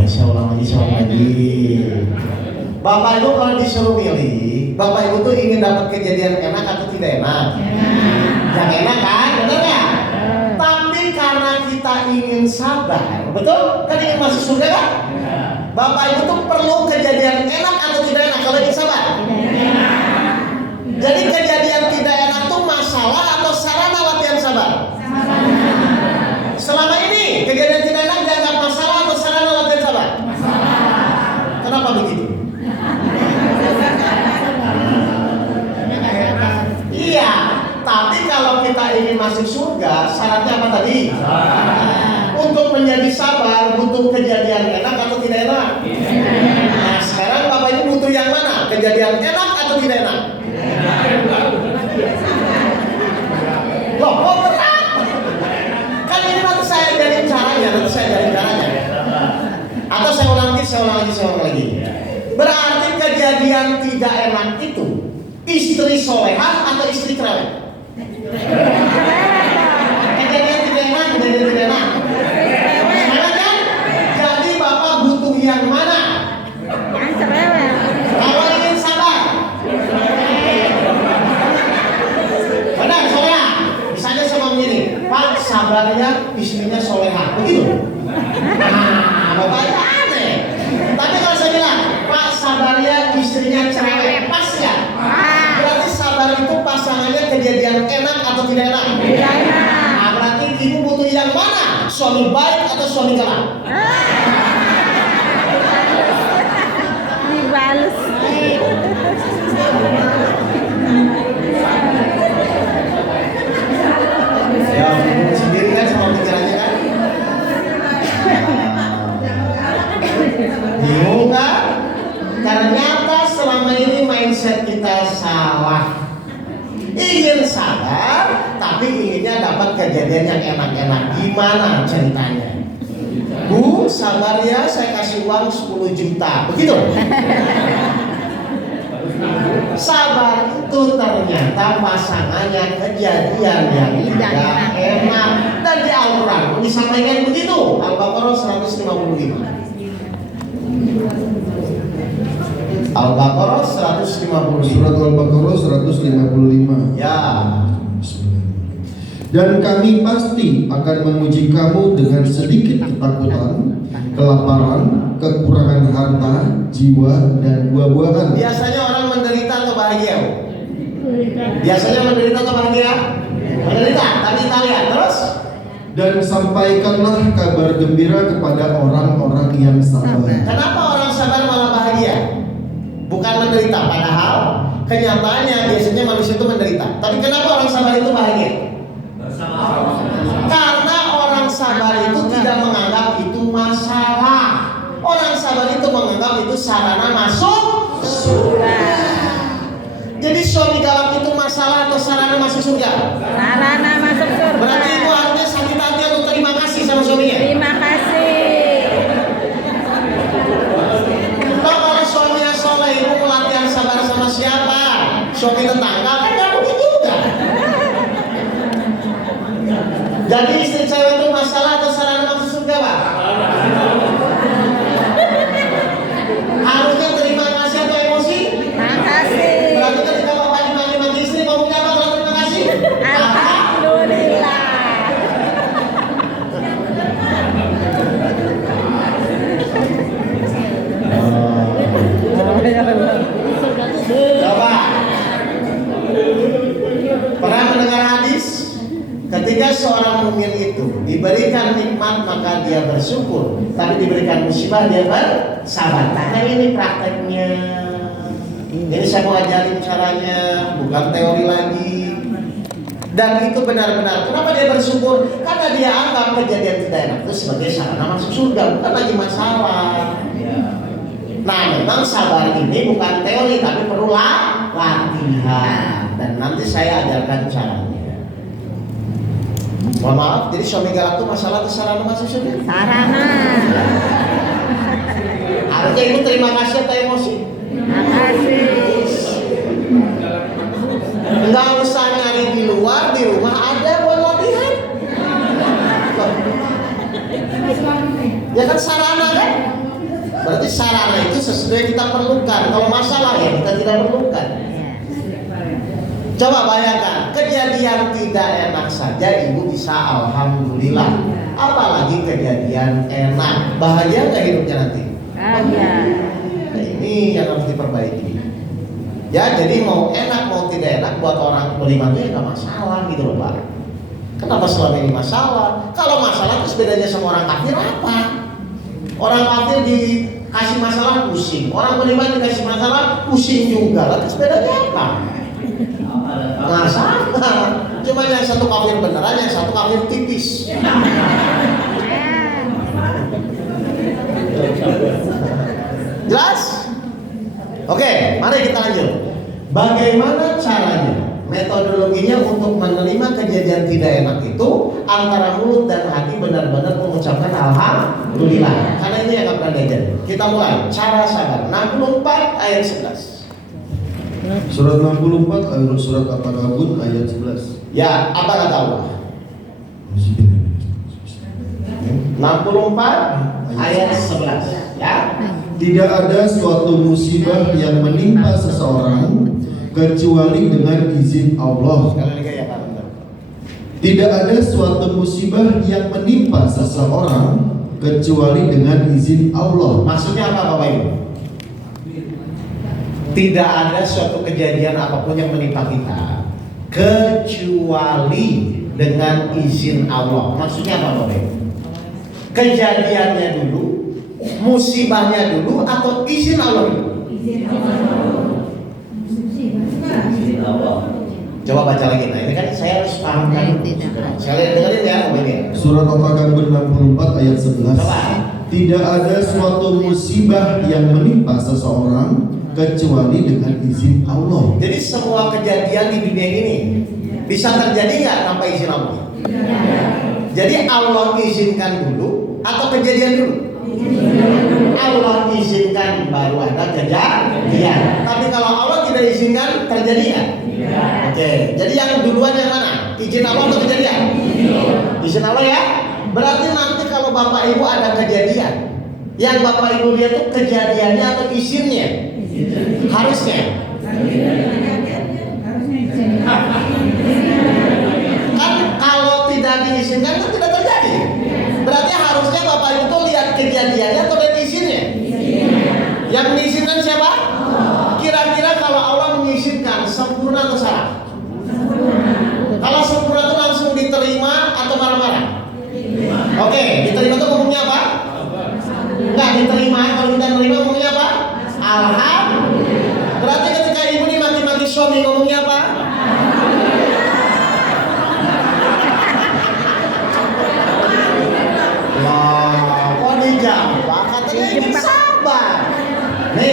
Saya ulang lagi. Bapak Ibu kalau disuruh milih, Bapak Ibu tuh ingin dapat kejadian enak atau tidak enak? Yang enak kan, benar ya? Tapi karena kita ingin sabar, betul? Kan ingin masuk surga kan? Bapak Ibu tuh perlu kejadian enak atau tidak enak kalau ingin sabar? Jadi kejadian tidak enak tuh masalah atau sarana latihan sabar? Selama ini kejadian tidak enak dianggap masalah atau sarana latihan sabar? Kenapa begitu? Iya, tapi kalau kita ingin masuk surga, syaratnya apa tadi? Untuk menjadi sabar butuh kejadian enak atau tidak enak? Nah, sekarang Bapak Ibu butuh yang mana? Kejadian enak atau tidak enak? Loh, kok berat? Kan ini nanti saya ajarin caranya, Atau saya ulang lagi. Berarti kejadian tidak enak itu istri solehah atau istri cerewet? Kejadian tidak enak. Sekarang kan? Jadi Bapak butuh yang mana? Yang cerewet. Kalau ingin sabar, benar solehah. Misalnya sama begini, Pak sabarnya istrinya solehah, begitu? Nah, Bapaknya aneh. Tapi kalau saya bilang, Pak sabarnya istrinya cerewet, pas ya? Berarti sabar itu pasangannya kejadian enak atau tidak enak? Tidak enak. Nah, berarti ibu butuh yang mana? Suami baik atau suami galak? Dibales. Ya, sendiri kan sama pikirannya kan? Bingung kan? Ternyata selama ini mindset kita salah. Ingin sabar, tapi inginnya dapat kejadian yang enak-enak. Gimana ceritanya? Bu, sabar ya, saya kasih uang 10 juta. Begitu? Sabar itu ternyata pasangannya kejadian yang tidak enak. Dan di Al-Quran disampaikan begitu. Al-Baqarah 155. Al-Baqarah 155. Surat Al-Baqarah 155. Ya. Dan kami pasti akan menguji kamu dengan sedikit ketakutan, kelaparan, kekurangan harta, jiwa, dan buah-buahan. Biasanya orang menderita atau bahagia? Biasanya menderita atau bahagia? Menderita, tapi kita lihat terus. Dan sampaikanlah kabar gembira kepada orang-orang yang sabar. Kenapa orang sabar malah bahagia? Bukan menderita, padahal kenyataannya biasanya manusia itu menderita. Tapi kenapa orang sabar itu bahagia? Karena orang sabar itu tidak menganggap itu masalah. Orang sabar itu menganggap itu sarana masuk surga. Jadi suami galak itu masalah atau sarana masuk surga? Sarana masuk surga. Berarti ibu harusnya sakit hati atau terima kasih sama suaminya? Terima kasih. Kalau suaminya soleh, ibu latihan sabar sama siapa? Suami tetangga kan nggak mungkin juga. Jadi istri cewek itu masalah atau sarana masuk surga, Pak? Harusnya terima kasih atau emosi? Makasih. Berarti ketika bapak dimaki-maki istri ngomongnya apa kalau terima kasih? Alhamdulillah. Coba. Pernah mendengar hadis? Ketika seorang mukmin itu diberikan nikmat maka dia bersyukur, tapi diberikan musibah dia bersabar. Nah ini prakteknya. Ini saya mau ajarin caranya, bukan teori lagi. Dan itu benar-benar. Kenapa dia bersyukur? Karena dia anggap kejadian tidak enak itu sebagai sarana masuk surga, bukan lagi masalah. Nah memang sabar ini bukan teori, tapi perlu latihan. Dan nanti saya ajarkan caranya. Mohon maaf, jadi suami galak itu masalah atau sarana masuk surga? Sarana. Harusnya ibu terima kasih atau emosi? Makasih. Enggak usah nyari di luar, di rumah ada buat latihan. Ya kan sarana kan? Berarti sarana itu sesuatu yang kita perlukan. Kalau masalah ya kita tidak perlukan. Coba bayangkan, kejadian tidak enak saja ibu bisa alhamdulillah. Apalagi kejadian enak, bahagia nggak hidupnya nanti? Bahagia. Nah, ini yang harus diperbaiki. Ya, jadi mau enak mau tidak enak buat orang beriman itu nggak masalah gitu loh Pak. Kenapa selama ini masalah? Kalau masalah terus bedanya sama orang kafir apa? Orang kafir dikasih masalah pusing, orang beriman dikasih masalah pusing juga. Lah terus bedanya apa? Masalah. Cuma yang satu kafir beneran, yang satu kafir tipis. Jelas? Oke, mari kita lanjut. Bagaimana caranya? Metodologinya untuk menerima kejadian tidak enak itu antara mulut dan hati benar-benar mengucapkan alhamdulillah. Karena ini yang nggak pernah diajar. Kita mulai. Cara sabar. 64 ayat 11. Surat 64 surat At-Taghabun ayat 11. Ya, apa kata Allah? 64 ayat 11. Ya. Tidak ada suatu musibah yang menimpa seseorang kecuali dengan izin Allah. Sekali lagi ya Pak. Tidak ada suatu musibah yang menimpa seseorang kecuali dengan izin Allah. Maksudnya apa Bapak Ibu? Tidak ada suatu kejadian apapun yang menimpa kita kecuali dengan izin Allah. Maksudnya apa Bapak Ibu? Kejadiannya dulu, musibahnya dulu, atau izin Allah dulu? Izin Allah. Coba baca lagi. Nah ini kan saya harus pahamkan. Saya dengerin ya Bapak Ibu. Surat At-Taghabun 64 ayat 11. Coba. Tidak ada suatu musibah yang menimpa seseorang kecuali dengan izin Allah. Jadi semua kejadian di dunia ini bisa terjadi nggak tanpa izin Allah? Jadi Allah izinkan dulu atau kejadian dulu? Allah izinkan baru ada kejadian. Tapi kalau Allah tidak izinkan terjadi nggak? Oke. Jadi yang duluan yang mana? Izin Allah atau kejadian? Izin Allah ya. Berarti nanti kalau Bapak Ibu ada kejadian, yang Bapak Ibu lihat tuh kejadiannya atau izinnya? Harusnya. Kan kalau tidak diizinkan kan tidak terjadi. Berarti harusnya Bapak Ibu tuh lihat kejadiannya atau lihat izinnya? Yang mengizinkan siapa? Kira-kira kalau Allah mengizinkan sempurna atau salah? Kalau sempurna itu langsung diterima atau marah-marah? Oke, diterima itu ngomongnya apa? Enggak diterima, kalau kita menerima ngomongnya apa? Alhamdulillah. Berarti ketika ibu dimaki-maki suami ngomongnya apa? Wah, kok dijawab? Katanya ingin sabar. Nih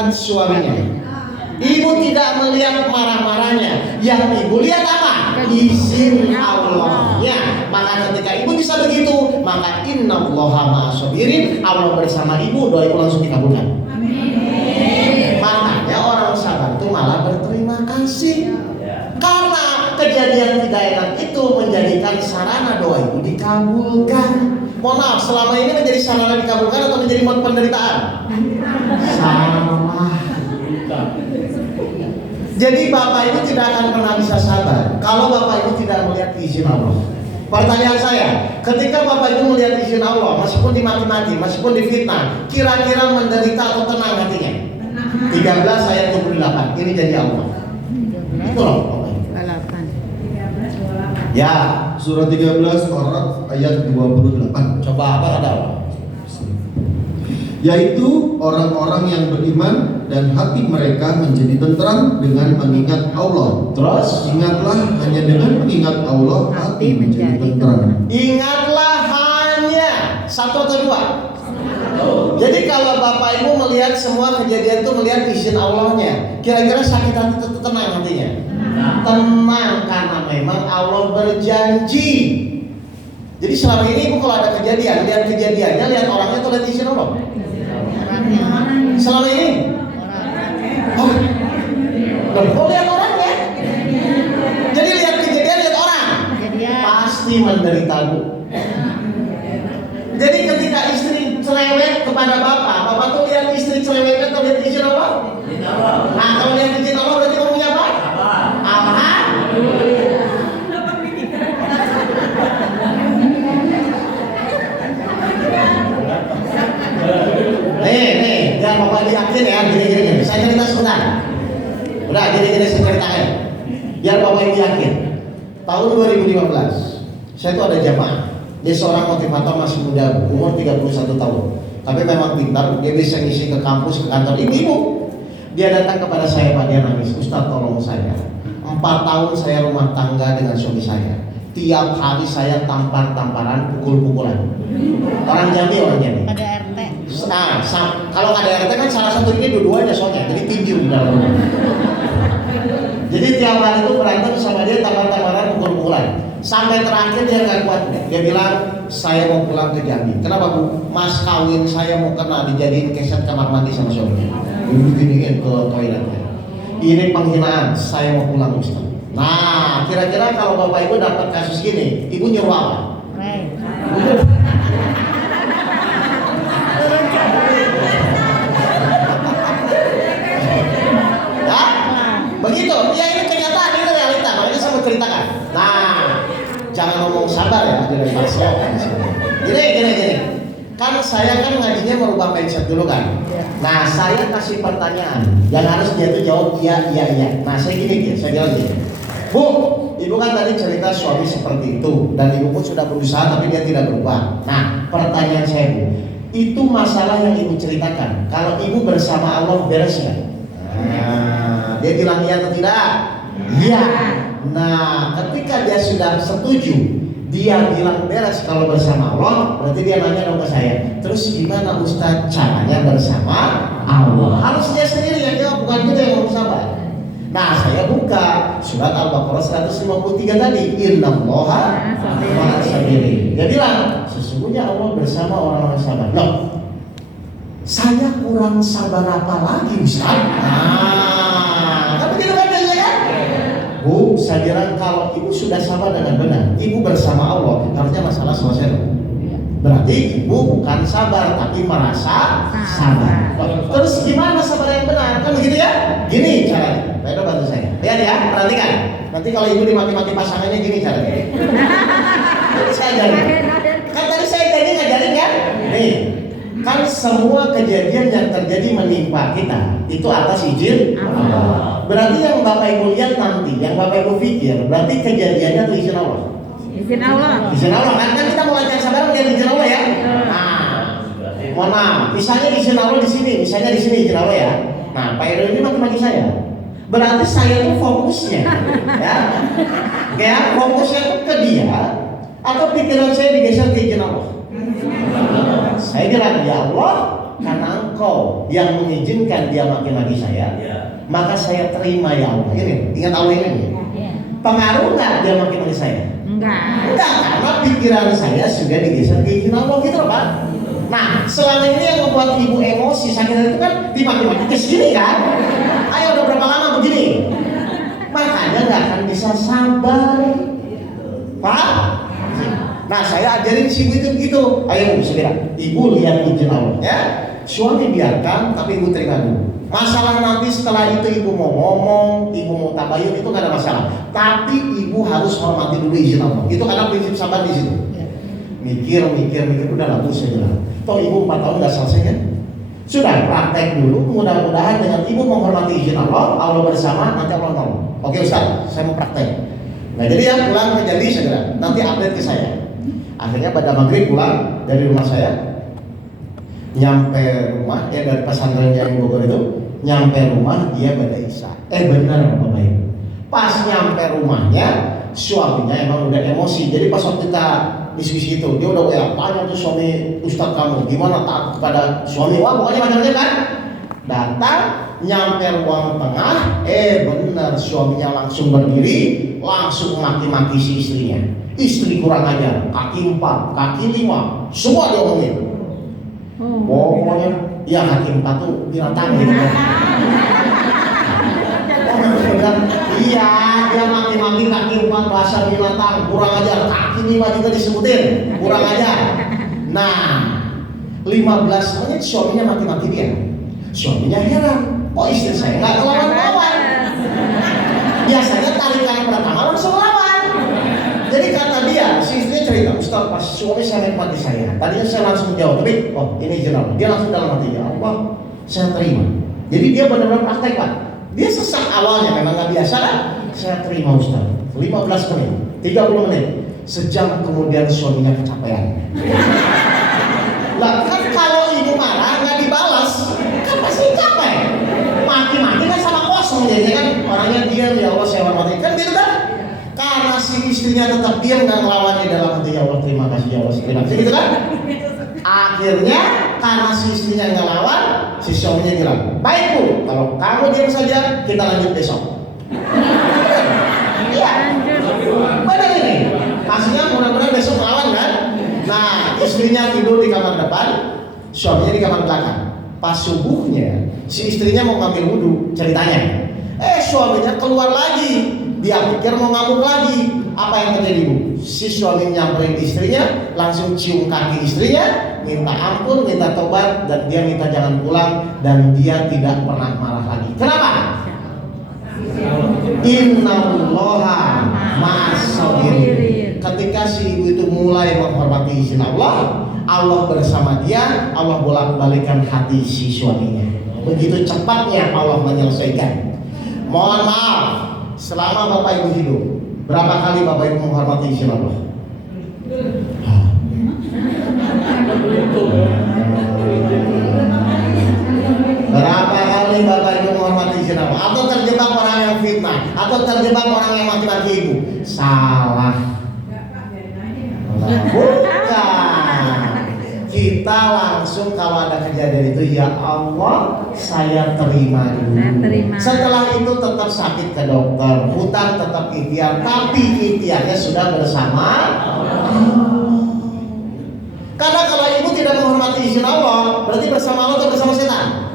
mendengarkan suaminya. Ibu tidak melihat marah-marahnya. Yang ibu lihat apa? Izin Allahnya. Maka ketika ibu bisa begitu, maka innallaha ma'as-sabirin. Allah bersama ibu, doa ibu langsung dikabulkan. Makanya orang sabar itu malah berterima kasih. Karena kejadian tidak enak itu menjadikan sarana doa ibu dikabulkan. Mohon maaf, selama ini menjadi sarana dikabulkan atau menjadi penderitaan? Salah. Jadi bapak ibu tidak akan pernah bisa sabar kalau bapak ibu tidak melihat izin Allah. Pertanyaan saya, ketika bapak ibu melihat izin Allah, meskipun dimaki-maki, meskipun difitnah, kira-kira menderita atau tenang hatinya? 13 ayat 28, ini janji Allah. Itu loh bapak ibu. Ya, Surah 13 Al-Araf ayat 28. coba apa ada? Yaitu orang-orang yang beriman dan hati mereka menjadi tentram dengan mengingat Allah. Terus Ingatlah hanya dengan mengingat Allah hati menjadi tentram. ingatlah hanya satu atau dua. Jadi kalau bapak ibu melihat semua kejadian itu melihat izin Allahnya, kira-kira sakit hati itu tenang hatinya? Tenang karena memang Allah berjanji. Jadi selama ini ibu kalau ada kejadian, lihat kejadiannya, lihat orangnya atau lihat izin Allah? Selama ini? Oh, kok lihat orangnya? Jadi lihat kejadian, lihat orang. Pasti menderita bu. Jadi ketika istri cerewet kepada bapak tuh lihat istri cerewetnya atau lihat izin Allah? Nah kalau lihat izin Allah berarti ngomongnya apa? Alhamdulillah. Nih, biar bapak yakin ya, gini. Saya cerita sebentar. Udah, gini saya ceritakan. Biar bapak ibu yakin. Tahun 2015, saya tuh ada jamaah. Dia seorang motivator masih muda, umur 31 tahun. Tapi memang pintar, dia bisa ngisi ke kampus, ke kantor ibu-ibu. Dia datang kepada saya, Pak, dia nangis. Ustaz tolong saya. 4 tahun saya rumah tangga dengan suami saya. Tiap hari saya tampar-tamparan, pukul-pukulan. Orang Jambi. Ada RT. Nah, kalau KDRT kan salah satu ini dua-duanya soalnya, jadi tinju di dalam rumah. Jadi tiap hari itu berantem sama dia, tampar-tamparan, pukul-pukulan. Sampai terakhir dia nggak kuat, dia bilang saya mau pulang ke Jambi. Kenapa bu? Mas kawin saya mau kena dijadiin keset kamar mandi sama suaminya. Diginiin ke toiletnya. Ini penghinaan, saya mau pulang Ustaz. Nah, kira-kira kalau bapak ibu dapat kasus gini, ibu nyuruh apa? Ya, begitu. Ya ini kenyataan, ini realita. Makanya saya mau ceritakan. Nah, jangan ngomong sabar ya, jadi pasok. Gini. Kan saya kan ngajinya merubah mindset dulu kan. Nah, saya kasih pertanyaan yang harus dia tuh jawab iya. Nah, saya saya bilang gini. Bu, ibu kan tadi cerita suami seperti itu dan ibu pun sudah berusaha tapi dia tidak berubah. Nah, pertanyaan saya bu, itu masalah yang ibu ceritakan. Kalau ibu bersama Allah beres nggak? Nah, dia bilang iya atau tidak? Iya. Nah, ketika dia sudah setuju, dia bilang beres kalau bersama Allah, berarti dia nanya dong ke saya. Terus gimana Ustaz caranya bersama Allah? Harus dia sendiri yang jawab, bukan kita yang harus sabar. Nah, saya buka surat Al-Baqarah 153 tadi, innallaha ma'as-sabirin. Dia bilang, sesungguhnya Allah bersama orang-orang sabar. Loh, saya kurang sabar apa lagi Ustaz? Nah, kan begitu kan ya kan? Bu, saya kira kalau ibu sudah sabar dengan benar, ibu bersama Allah, harusnya masalah selesai. Berarti ibu bukan sabar, tapi merasa sabar. Terus gimana sabar yang benar? Kan begitu ya? Gini caranya. Baiklah bantu saya. Lihat ya, perhatikan. Nanti kalau ibu dimaki-maki pasangannya gini caranya. Saya ajarin. Kan tadi saya jadi ngajarin kan? Nih, kan semua kejadian yang terjadi menimpa kita itu atas izin Allah. Berarti yang Bapak Ibu lihat nanti, yang Bapak Ibu pikir, berarti kejadiannya itu izin Allah. Izin Allah. Izin Allah kan kita mau latihan sabar melihat izin Allah ya. Nah, mohon maaf, misalnya izin Allah di sini, misalnya di sini izin Allah ya. Nah, Pak Edo ini maki-maki saya. Berarti saya itu fokusnya, ya. Kayak fokusnya itu ke dia, atau pikiran saya digeser ke izin Allah. Saya bilang ya Allah, karena engkau yang mengizinkan dia maki-maki saya, maka saya terima ya Allah. Ini, ingat Allah ini. Pengaruh nggak dia maki-maki saya? Enggak. Enggak, karena pikiran saya sudah digeser ke izin Allah gitu loh Pak. Nah, selama ini yang membuat ibu emosi sakit hati itu kan dimaki-maki ke sini kan? Ayo udah berapa lama begini? Makanya nggak akan bisa sabar, Pak. Nah, saya ajarin si ibu itu begitu. Ayo segera, ibu lihat izin Allah ya. Suami biarkan, tapi ibu terima dulu. Masalah nanti setelah itu ibu mau ngomong, ibu mau tabayun itu nggak ada masalah. Tapi ibu harus hormati dulu izin Allah. Itu karena prinsip sabar di situ. Mikir udah lah bu saya bilang. Toh ibu 4 tahun nggak selesai kan? Sudah praktek dulu. Mudah-mudahan dengan ibu menghormati izin Allah, Allah bersama, nanti Allah nolong. Oke Ustaz, saya mau praktek. Nah jadi ya pulang ke Jambi segera. Nanti update ke saya. Akhirnya pada maghrib pulang dari rumah saya, nyampe rumah dari pesantrennya yang Bogor itu, nyampe rumah dia pada isya. Benar Bapak Ibu. Pas nyampe rumahnya, suaminya emang udah emosi. Jadi pas waktu kita diskusi itu, dia udah WA, tanya tuh suami Ustadz kamu gimana taat kepada suami. Wah pokoknya macam-macam kan. Datang, nyampe ruang tengah, benar suaminya langsung berdiri, langsung maki-maki si istrinya. Istri kurang ajar, kaki 4, kaki 5, semua diomongin. Pokoknya, ya kaki 4 tuh binatang gitu kan. Iya, dia maki-maki kaki 4 bahasa binatang, kurang ajar, kaki 5 juga disebutin, kurang ajar. Nah, 15 menit suaminya maki-maki dia. Suaminya heran, kok istri saya nggak ngelawan-ngelawan? Biasanya tarikan pertama langsung lawan. Jadi kata dia, si istrinya cerita, Ustaz pas suami saya maki saya, tadinya saya langsung jawab, tapi ini jelas, dia langsung dalam hati, ya Allah, saya terima. Jadi dia benar-benar praktek Pak. Dia sesak awalnya, memang nggak biasa kan? Saya terima Ustaz. 15 menit, 30 menit, sejam kemudian suaminya kecapean. Lah kan kalau ibu marah nggak dibalas, kan pasti capek. Maki-maki kan sama kosong jadinya kan, orangnya diam, ya Allah saya hormati, kan gitu kan? Karena si istrinya tetap diam nggak ngelawan di dalam hati, ya Allah terima kasih ya Allah terima kasih gitu kan? Akhirnya karena si istrinya nggak lawan, si suaminya bilang, baik bu, kalau kamu diam saja kita lanjut besok. Iya, benar ini. Maksudnya mudah-mudahan besok lawan kan? Nah, istrinya tidur di kamar depan, suaminya di kamar belakang. Pas subuhnya, si istrinya mau ngambil wudhu, ceritanya. Suaminya keluar lagi. Dia pikir mau ngamuk lagi. Apa yang terjadi bu? Si suami nyamperin istrinya, langsung cium kaki istrinya, minta ampun, minta tobat, dan dia minta jangan pulang, dan dia tidak pernah marah lagi. Kenapa? Innallaha ma'as-sabirin. Ketika si ibu itu mulai menghormati izin Allah, Allah bersama dia, Allah bolak-balikan hati si suaminya. Begitu cepatnya Allah menyelesaikan. Mohon maaf, selama Bapak Ibu hidup, berapa kali Bapak Ibu menghormati izin Allah? Berapa kali Bapak Ibu menghormati izin Allah? Atau terjebak orang yang fitnah? Atau terjebak orang yang maki-maki ibu? Salah. Bukan. Kita langsung kalau ada kejadian itu, ya Allah saya terima dulu. Setelah itu tetap sakit ke dokter, hutang tetap ikhtiar, tapi ikhtiarnya sudah bersama Allah. Karena kalau ibu tidak menghormati izin Allah, berarti bersama Allah atau bersama setan?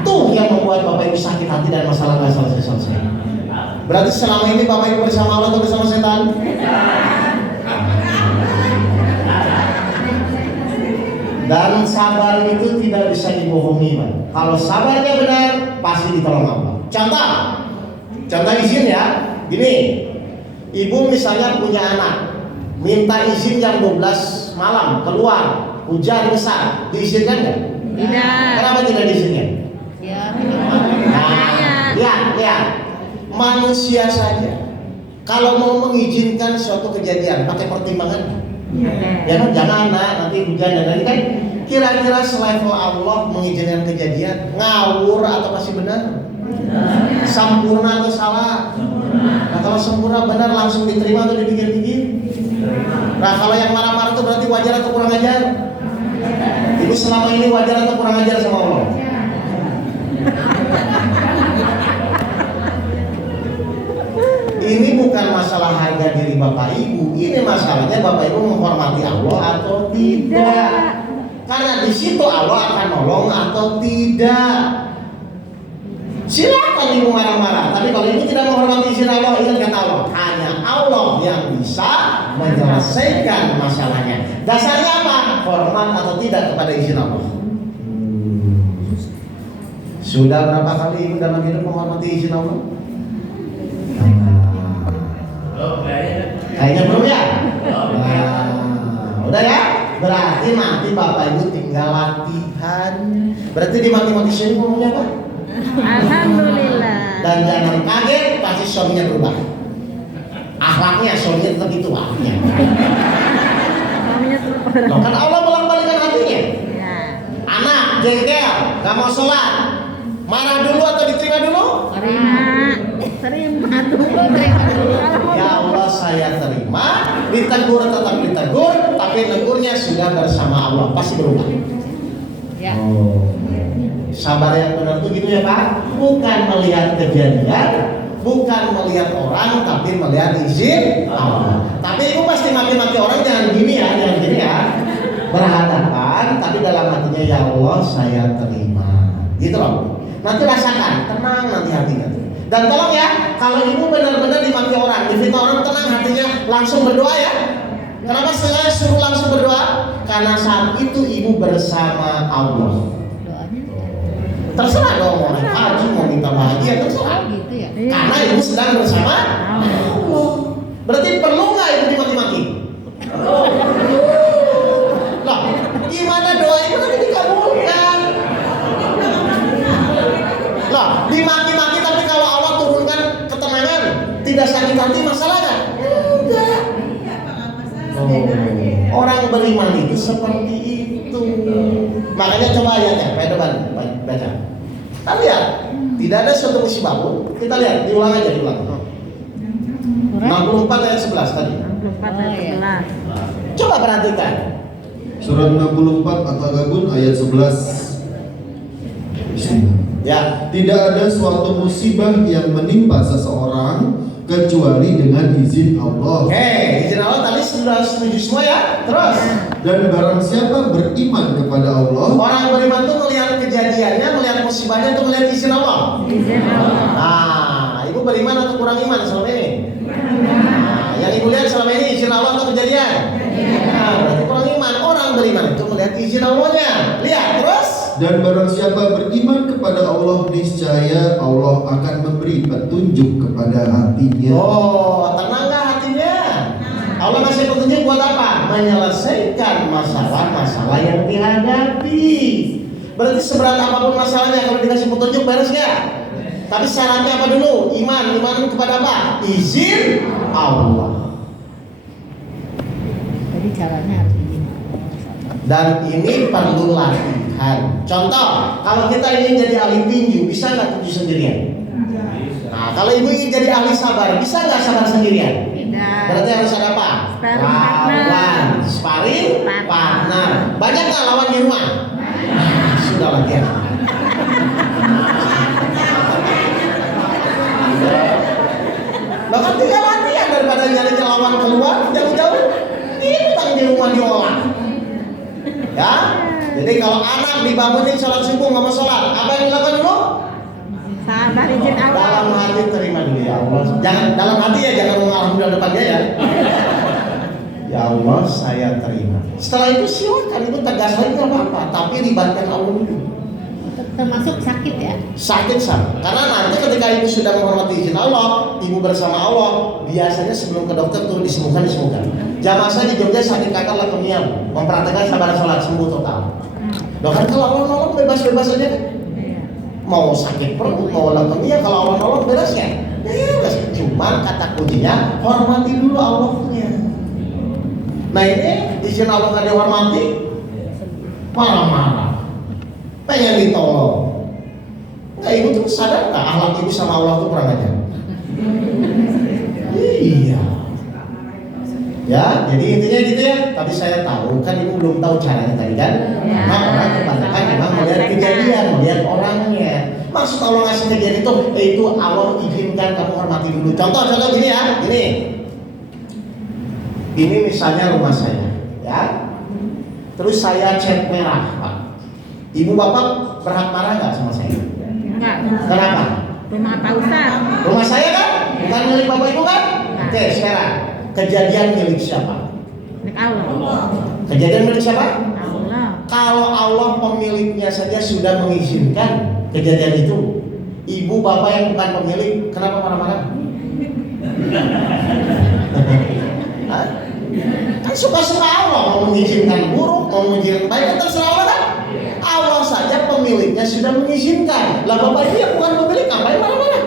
Itu yang membuat Bapak Ibu sakit hati dan masalah nggak selesai-selesai. Berarti selama ini Bapak Ibu bersama Allah atau bersama setan? Dan sabar itu tidak bisa dibohongi, Pak. Kalau sabarnya benar, pasti ditolong Allah. Contoh izin ya. Gini, ibu misalnya punya anak, minta izin jam 12 malam keluar, hujan besar, diizinkan nggak? Tidak. Kenapa tidak diizinkan? Lihat, manusia saja kalau mau mengizinkan suatu kejadian pakai pertimbangan. Ya kan, jangan nanti hujan dan lain kan. Kira-kira selevel Allah mengizinkan kejadian, ngawur atau masih benar? Sempurna atau salah? Nah kalau sempurna benar langsung diterima atau dipikir-pikir? Nah kalau yang marah-marah itu berarti wajar atau kurang ajar? Ibu selama ini wajar atau kurang ajar sama Allah? Ini bukan masalah harga diri Bapak Ibu, ini masalahnya Bapak Ibu menghormati Allah atau tidak. Karena di situ Allah akan nolong atau tidak. Silakan ibu marah-marah, tapi kalau ibu tidak menghormati izin Allah, ingat kata Allah, hanya Allah yang bisa menyelesaikan masalahnya. Dasarnya apa? Hormat atau tidak kepada izin Allah. Sudah berapa kali ibu dalam hidup menghormati izin Allah? Kayaknya belum ya? Udah ya? Berarti nanti Bapak Ibu tinggal latihan. Berarti di mati-mati sini ngomongnya apa? Alhamdulillah. Dan jangan kaget pasti suaminya berubah. Akhlaknya suaminya tetap itu akhlaknya. Suaminya super. Loh, kan Allah bolak-balikan hatinya. Ya. Anak jengkel, gak mau sholat, marah dulu atau diterima dulu? Terima dulu. Ya Allah saya terima, ditegur tetap ditegur, tapi negurnya sudah bersama Allah, pasti berubah. Ya. Sabar yang benar tuh gitu ya Pak, bukan melihat kejadian, bukan melihat orang, tapi melihat izin Allah. Tapi ibu pasti maki-maki orang, jangan gini ya, berhadapan, tapi dalam hatinya ya Allah saya terima, gitu loh. Nanti rasakan, tenang nanti hatinya. Dan tolong ya, kalau ibu benar-benar dimaki orang, difitnah orang, tenang hatinya, langsung berdoa ya. Kenapa saya suruh langsung berdoa? Karena saat itu ibu bersama Allah. Terserah dong mau naik haji, mau minta bahagia, terserah. Gitu ya. Karena ibu sedang bersama Allah. Berarti perlu nggak ibu dimaki-maki? Loh, gimana doa ibu nanti dikabulkan? Loh, dimaki-maki tapi kalau Allah turunkan ketenangan, tidak sakit hati, masalah nggak? Enggak. Orang beriman itu seperti itu. Makanya coba ayatnya, baca. Kita lihat, tidak ada suatu musibah pun. Kita lihat, diulang aja, diulang. 64 ayat 11 tadi. 64 ayat 11. Coba perhatikan. Surat 64 At-Taghabun ayat 11. Bismillah. Ya, Tidak ada suatu musibah yang menimpa seseorang kecuali dengan izin Allah. oke, izin Allah tadi sudah setuju semua ya. Terus, Dan barang siapa beriman kepada Allah, orang beriman tuh melihat kejadiannya, melihat musibahnya tuh melihat izin Allah. Izin Allah. Nah, ibu beriman atau kurang iman selama ini? Nah, yang ibu lihat selama ini izin Allah atau kejadian? Nah, berarti kurang iman. Orang beriman itu melihat izin Allahnya. Lihat terus. dan barang siapa beriman kepada Allah, niscaya Allah akan memberi petunjuk kepada hatinya. Oh, tenang nggak hatinya? Allah kasih petunjuk buat apa? Menyelesaikan masalah-masalah yang dihadapi. Berarti seberat apapun masalahnya, kalau dikasih petunjuk beres nggak? Tapi syaratnya apa dulu? Iman kepada apa? Izin Allah. Jadi caranya harus izin. Dan ini perlu latihan. Contoh, kalau kita ingin jadi ahli tinju, bisa nggak tinju sendirian? Nah, kalau ibu ingin jadi ahli sabar, bisa nggak sabar sendirian? Tidak. Berarti harus ada apa? Sparring Lawan, sparring partner. Banyak nggak lawan di rumah? Sudah latihan. Bahkan tinggal latihan daripada nyari lawan keluar jauh-jauh. Ini di rumah diolah. Ya, jadi kalau anak dibangunin sholat subuh nggak mau sholat, apa yang dilakukan dulu? Sabar izin Allah. Dalam hati terima dulu ya Allah. Jangan dalam hati ya, jangan mengalhamdulillah depan dia ya. Ya Allah saya terima. Setelah itu silakan ibu tegas lagi nggak apa-apa, tapi libatkan Allah dulu. Termasuk sakit ya. Sakit sama. Karena nanti ketika ibu sudah menghormati izin Allah, ibu bersama Allah, biasanya sebelum ke dokter tuh disembuhkan. Jamaah saya di Jogja sakit kanker leukemia, mempraktekkan sabar sholat sembuh total. Dokter kalau Allah nolong bebas-bebas aja kan. Mau sakit perut, mau leukemia, kalau Allah nolong beres ya. Bebas. Cuma kata kuncinya hormati dulu Allahnya. Nah ini izin Allah nggak dihormati, marah-marah. Pengen ditolong. Nggak, ibu tuh sadar nggak akhlak ibu sama Allah tuh kurang aja? Iya. Ya, jadi intinya gitu ya. Tapi saya tahu kan ibu belum tahu caranya tadi kan. Ya, Nah, orang kebanyakan memang melihat kejadian, melihat orangnya. Maksud Allah ngasih kejadian itu Allah izinkan kamu hormati dulu. Contoh gini ya, gini. Ini misalnya rumah saya, ya. Terus saya cat merah, Pak. Ibu bapak berhak marah nggak sama saya? Enggak. Kenapa? Rumah Pak Ustaz. Rumah saya kan, bukan milik bapak ibu kan? Oke, sekarang kejadian milik siapa? Milik Allah. Kejadian milik siapa? Allah. Kalau Allah pemiliknya saja sudah mengizinkan kejadian itu, ibu bapak yang bukan pemilik, kenapa marah-marah? Hah? Kan suka-suka Allah mau mengizinkan buruk, mau mengizinkan baik, kan terserah Allah kan? Allah saja pemiliknya sudah mengizinkan. Lah bapak ini yang bukan pemilik, ngapain marah-marah?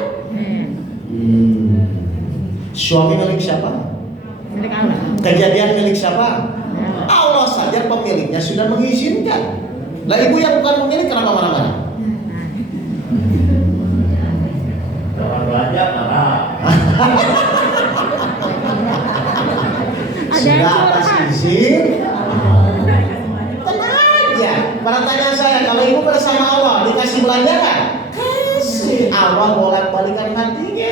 Suami milik siapa? Milik Allah. Kejadian milik siapa? Ya. Allah saja pemiliknya sudah mengizinkan. Lah ibu yang bukan pemilik kenapa marah-marah? Jangan belanja marah. Ada yang Sudah atas curhat. izin. Tenang aja. Pertanyaan saya, kalau ibu bersama Allah dikasih belanja kan? Kasih. Allah bolak-balikan hatinya.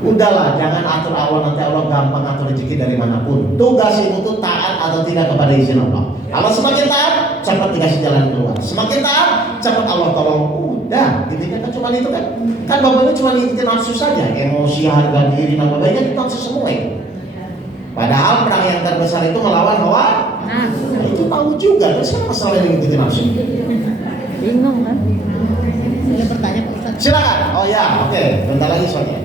Udahlah, jangan atur Allah, nanti Allah gampang atur rezeki dari manapun. Tugas ibu tuh taat atau tidak kepada izin Allah. Kalau semakin taat, cepat dikasih jalan keluar. Semakin taat, cepat Allah tolong. Udah, intinya kan cuma itu kan. Kan bapaknya cuma ngikutin nafsu saja, emosi, harga diri, nama baiknya itu nafsu semua ya. Padahal perang yang terbesar itu melawan hawa. Nah, Nah, itu tahu juga. Terus kan masalahnya ngikutin nafsu. bingung kan? Boleh bertanya Pak Ustaz? Silakan. Oh ya, oke. Bentar lagi soalnya.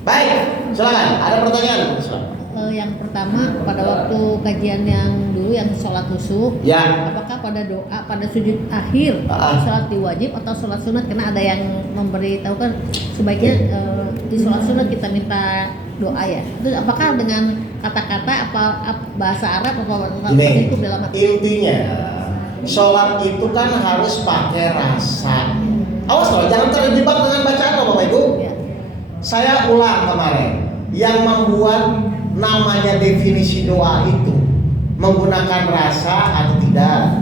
Baik, silakan. Ada pertanyaan? Silakan. Yang pertama pada waktu kajian yang dulu yang sholat khusyuk, Ya. apakah pada doa pada sujud akhir sholat diwajib atau sholat sunat? Karena ada yang memberitahu kan sebaiknya di sholat sunat kita minta doa ya. Itu apakah dengan kata-kata apa bahasa Arab apa Ini itu dalam hati? intinya sholat itu kan harus pakai rasa. Awas loh, jangan terjebak dengan bacaan loh Bapak Ibu. Ya. Saya ulang kemarin, yang membuat namanya definisi doa itu menggunakan rasa atau tidak.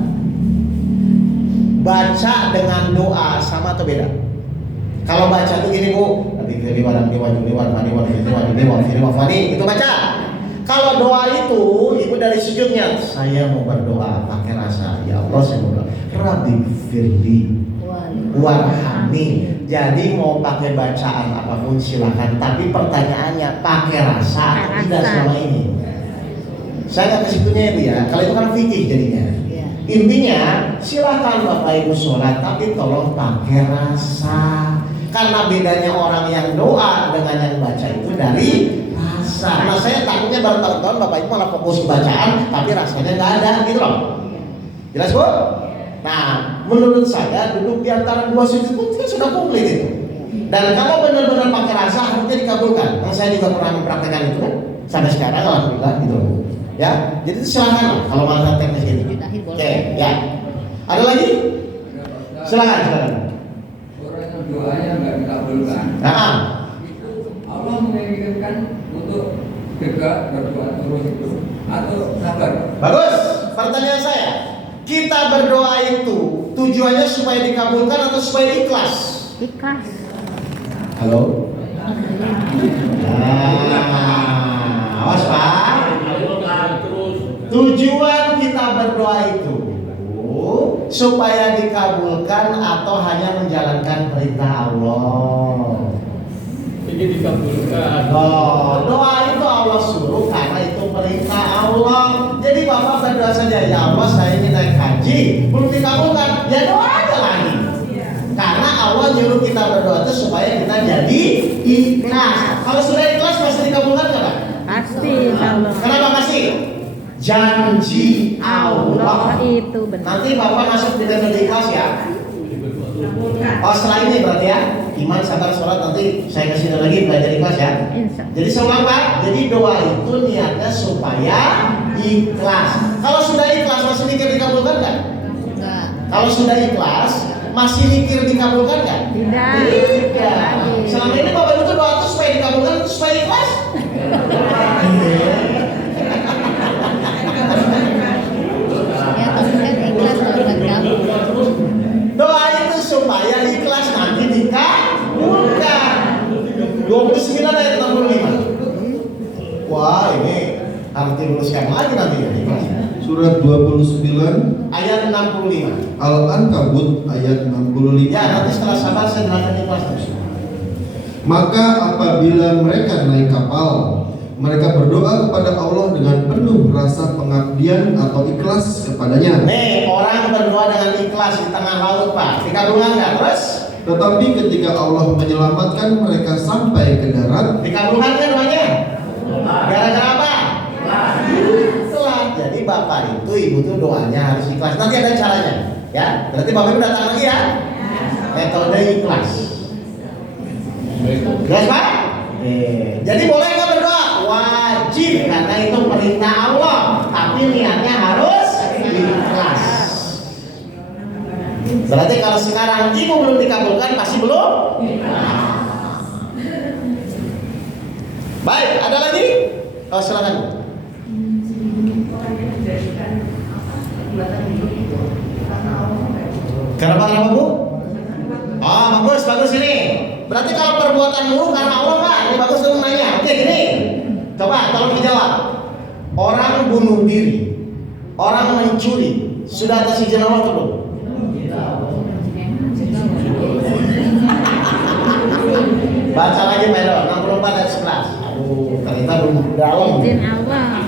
Baca dengan doa sama atau beda? Kalau baca itu gini Bu, nanti jadi wadang dewa juli warmani warmani warmani warmani warmani itu baca. Kalau doa itu ibu dari sujudnya, saya mau berdoa pakai rasa. Ya Allah saya mau berdoa. Rabbi firli warhami. Jadi mau pakai bacaan apapun silakan, tapi pertanyaannya pakai rasa atau tidak selama ini? Saya nggak ke situnya itu ya. Kalau itu kan fikih jadinya. Ya. Intinya silakan Bapak Ibu sholat, tapi tolong pakai rasa. Karena bedanya orang yang doa dengan yang baca itu dari rasa. Nah saya takutnya baru tahun-tahun Bapak Ibu malah fokus bacaan, tapi rasanya nggak ada gitu loh. Jelas Bu? Nah, menurut saya duduk di antara dua sujud pun sudah komplit itu. Dan kalau benar-benar pakai rasa harusnya dikabulkan. Yang saya juga pernah mempraktekkan itu kan sampai sekarang alhamdulillah gitu. Ya, jadi silakan lah kalau masalah teknis ini. Oke, ya. Ada lagi? Silakan. Orang yang doanya nggak dikabulkan, Nah, itu Allah menginginkan untuk dekat berdoa terus itu atau sabar. bagus. Pertanyaan saya, kita berdoa itu tujuannya supaya dikabulkan atau supaya ikhlas? Ikhlas. Halo. Nah, awas Pak. Tujuan kita berdoa itu supaya dikabulkan atau hanya menjalankan perintah Allah. Ini dikabulkan. Oh, doa itu Allah suruh karena itu perintah Allah. Jadi Bapak berdoa saja, ya Allah saya ingin naik haji, belum dikabulkan, ya doa aja lagi. Karena Allah nyuruh kita berdoa itu supaya kita jadi ikhlas. Kalau sudah ikhlas pasti dikabulkan nggak Pak? Pasti Allah. Kenapa pasti? Janji Allah. Itu benar. Nanti Bapak masuk di level ikhlas ya. Oh setelah ini berarti ya, iman, sabar, sholat, nanti saya kasih lagi belajar ikhlas ya. Insya Allah. Jadi saya ulang Pak, jadi doa itu niatnya supaya ikhlas. Kalau sudah ikhlas masih mikir dikabulkan nggak? Enggak. Kalau sudah ikhlas masih mikir dikabulkan nggak? Tidak. Tidak. Selama ini Bapak itu doa itu supaya dikabulkan, itu supaya ikhlas. panjang lagi nanti ya. Surat 29 Ayat 65. Al-Ankabut ayat 65. Ya, nanti setelah sabar saya jelaskan ikhlas terus. Maka apabila mereka naik kapal, mereka berdoa kepada Allah dengan penuh rasa pengabdian atau ikhlas kepadanya. Nih, orang berdoa dengan ikhlas di tengah laut, Pak. Dikabulkan nggak? Terus? Tetapi ketika Allah menyelamatkan mereka sampai ke darat, Dikabulkan kan doanya? Gara-gara apa? Telat. Jadi bapak itu, ibu tuh doanya harus ikhlas. Nanti ada caranya, ya. Berarti bapak ibu datang lagi ya. Metode ikhlas. Jelas Pak? Jadi boleh nggak berdoa? Wajib, karena itu perintah Allah. Tapi niatnya harus ikhlas. Berarti kalau sekarang ibu belum dikabulkan, pasti belum? Baik, ada lagi? Oh, silakan. Kenapa Bu? Oh, bagus ini. Berarti kalau perbuatan buruk karena Allah Pak, ini bagus tuh nanya. Oke, gini. Coba tolong dijawab. Orang bunuh diri, orang mencuri, sudah atas izin Allah atau belum? Baca lagi Melo, 64 ayat 11. Aduh, ternyata belum dalam. Izin Allah.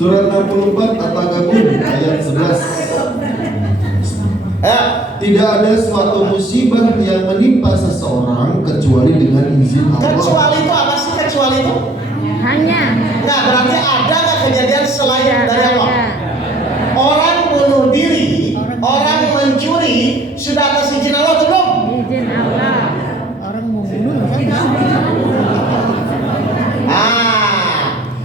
surat 64 At-Tagabun ayat 11. Tidak ada suatu musibah yang menimpa seseorang kecuali dengan izin Allah. Kecuali itu apa sih kecuali itu? Hanya. Nah, berarti ada nggak kejadian selain Tidak dari Allah? ada. Orang bunuh diri, orang mencuri, sudah atas izin Allah atau belum? Izin Allah. Orang mau bunuh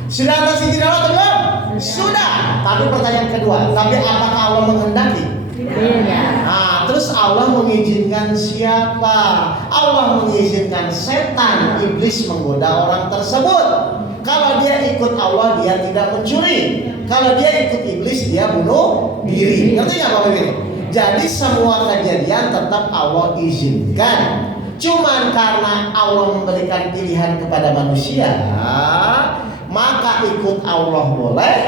Sudah atas izin Allah atau belum? Sudah. Tapi pertanyaan kedua, tapi apakah Allah menghendaki? Tidak. Terus Allah mengizinkan siapa? Allah mengizinkan setan, iblis menggoda orang tersebut. Kalau dia ikut Allah, dia tidak mencuri. Kalau dia ikut iblis, dia bunuh diri. Ngerti nggak Bapak Ibu? Jadi semua kejadian tetap Allah izinkan. Cuman karena Allah memberikan pilihan kepada manusia, maka ikut Allah boleh,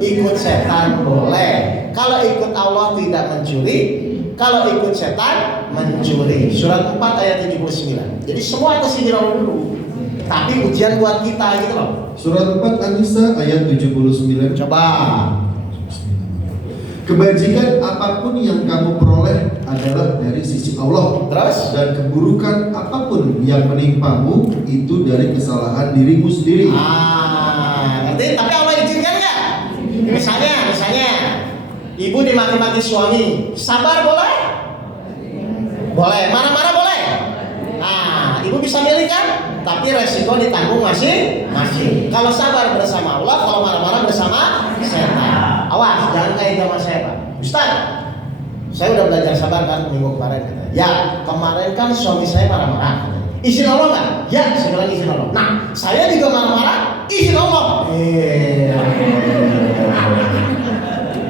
ikut setan boleh. Kalau ikut Allah tidak mencuri, kalau ikut setan mencuri. Surat 4 ayat 79. Jadi semua atas izin Allah dulu. Tapi ujian buat kita gitu loh. Surat 4 An-Nisa ayat 79. Coba. Kebajikan apapun yang kamu peroleh adalah dari sisi Allah. Terus? Dan keburukan apapun yang menimpamu itu dari kesalahan dirimu sendiri. Ngerti? Tapi Allah izinkan nggak? Misalnya, ibu dimaki-maki suami, sabar boleh? Boleh. Marah-marah boleh? Ibu bisa milih kan? Tapi resiko ditanggung masing-masing. Kalau sabar bersama Allah, kalau marah-marah bersama setan. Awas, jangan kayak zaman saya Pak. Ustaz, saya udah belajar sabar kan minggu kemarin. Ya, kemarin kan suami saya marah-marah. Izin Allah nggak? Ya, saya bilang izin Allah. Nah, saya juga marah-marah, izin Allah.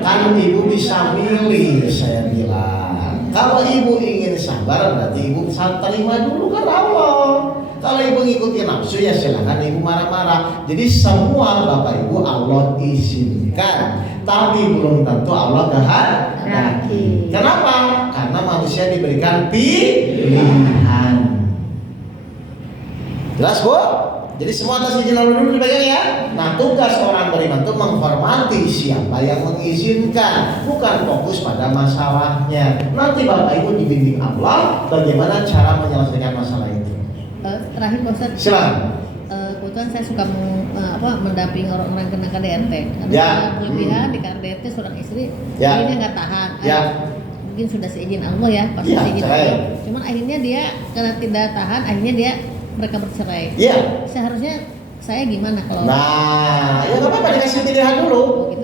Kan ibu bisa milih, saya bilang. Kalau ibu ingin sabar, berarti ibu bisa terima dulu kan Allah. Kalau ibu ngikutin nafsu, ya silakan ibu marah-marah. Jadi semua bapak ibu Allah izinkan, tapi belum tentu Allah kehendaki. Kenapa? Karena manusia diberikan pilihan. Jelas Bu? Jadi semua atas izin Allah dulu dipegang ya. Nah, tugas orang beriman itu menghormati siapa yang mengizinkan, bukan fokus pada masalahnya. Nanti Bapak Ibu dibimbing Allah bagaimana cara menyelesaikan masalah itu. Terakhir Pak Ustadz. Silakan. Kebetulan saya suka mendampingi orang-orang kena KDRT. Ya. Kelebihan di KDRT seorang istri, Ya. akhirnya nggak tahan. Ya. Mungkin sudah seizin Allah ya, pasti Ya, seizin cerai. Allah. Cuman akhirnya dia karena tidak tahan, akhirnya mereka bercerai. Iya. Seharusnya saya gimana kalau? Nah, ya nggak apa-apa, dikasih pilihan dulu.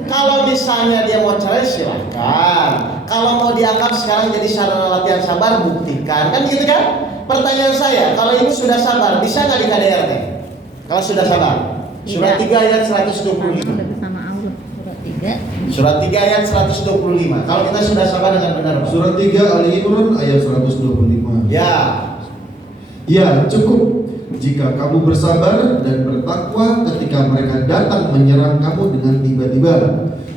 Kalau misalnya dia mau cerai silahkan. Kalau mau dianggap sekarang jadi sarana latihan sabar, buktikan. Kan gitu kan? Pertanyaan saya, kalau ibu sudah sabar, bisa nggak di KDRT? Kalau sudah sabar. Surat 3 ayat 125. Sudah bersama Allah. Surat 3. Surat 3 ayat 125. Kalau kita sudah sabar dengan benar, Pak. Surat 3 Ali Imran ayat 125. Ya. Ya, cukup. jika kamu bersabar dan bertakwa ketika mereka datang menyerang kamu dengan tiba-tiba,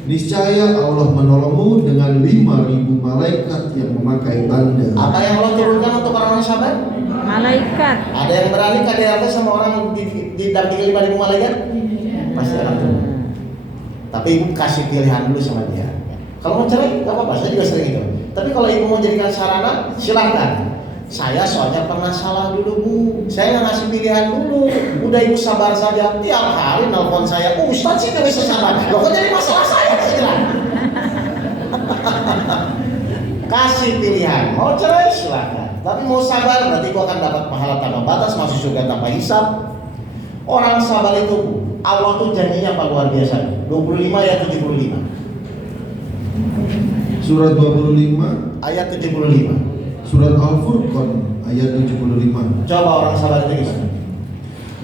niscaya Allah menolongmu dengan 5.000 malaikat yang memakai tanda. Apa yang Allah turunkan untuk orang-orang sabar? Malaikat. Ada yang berani KDRT sama orang didampingi 5.000 malaikat? Pasti akan turun. Tapi ibu kasih pilihan dulu sama dia. Kalau mau cerai, gak apa-apa, saya juga sering itu. Tapi kalau ibu mau jadikan sarana, silahkan. Saya soalnya pernah salah dulu bu, saya nggak ngasih pilihan dulu. Udah ibu sabar saja, tiap hari nelfon saya, Ustadz sih nggak bisa sabar. Loh kok jadi masalah saya sih? Kasih pilihan, mau cerai silahkan. Tapi mau sabar, berarti ibu akan dapat pahala tanpa batas, masuk surga tanpa hisab. Orang sabar itu bu, Allah tuh janjinya apa luar biasa? 25 ya 75. Surat 25 Ayat 75. Surat Al-Furqan ayat 75. Coba orang sabar itu gimana?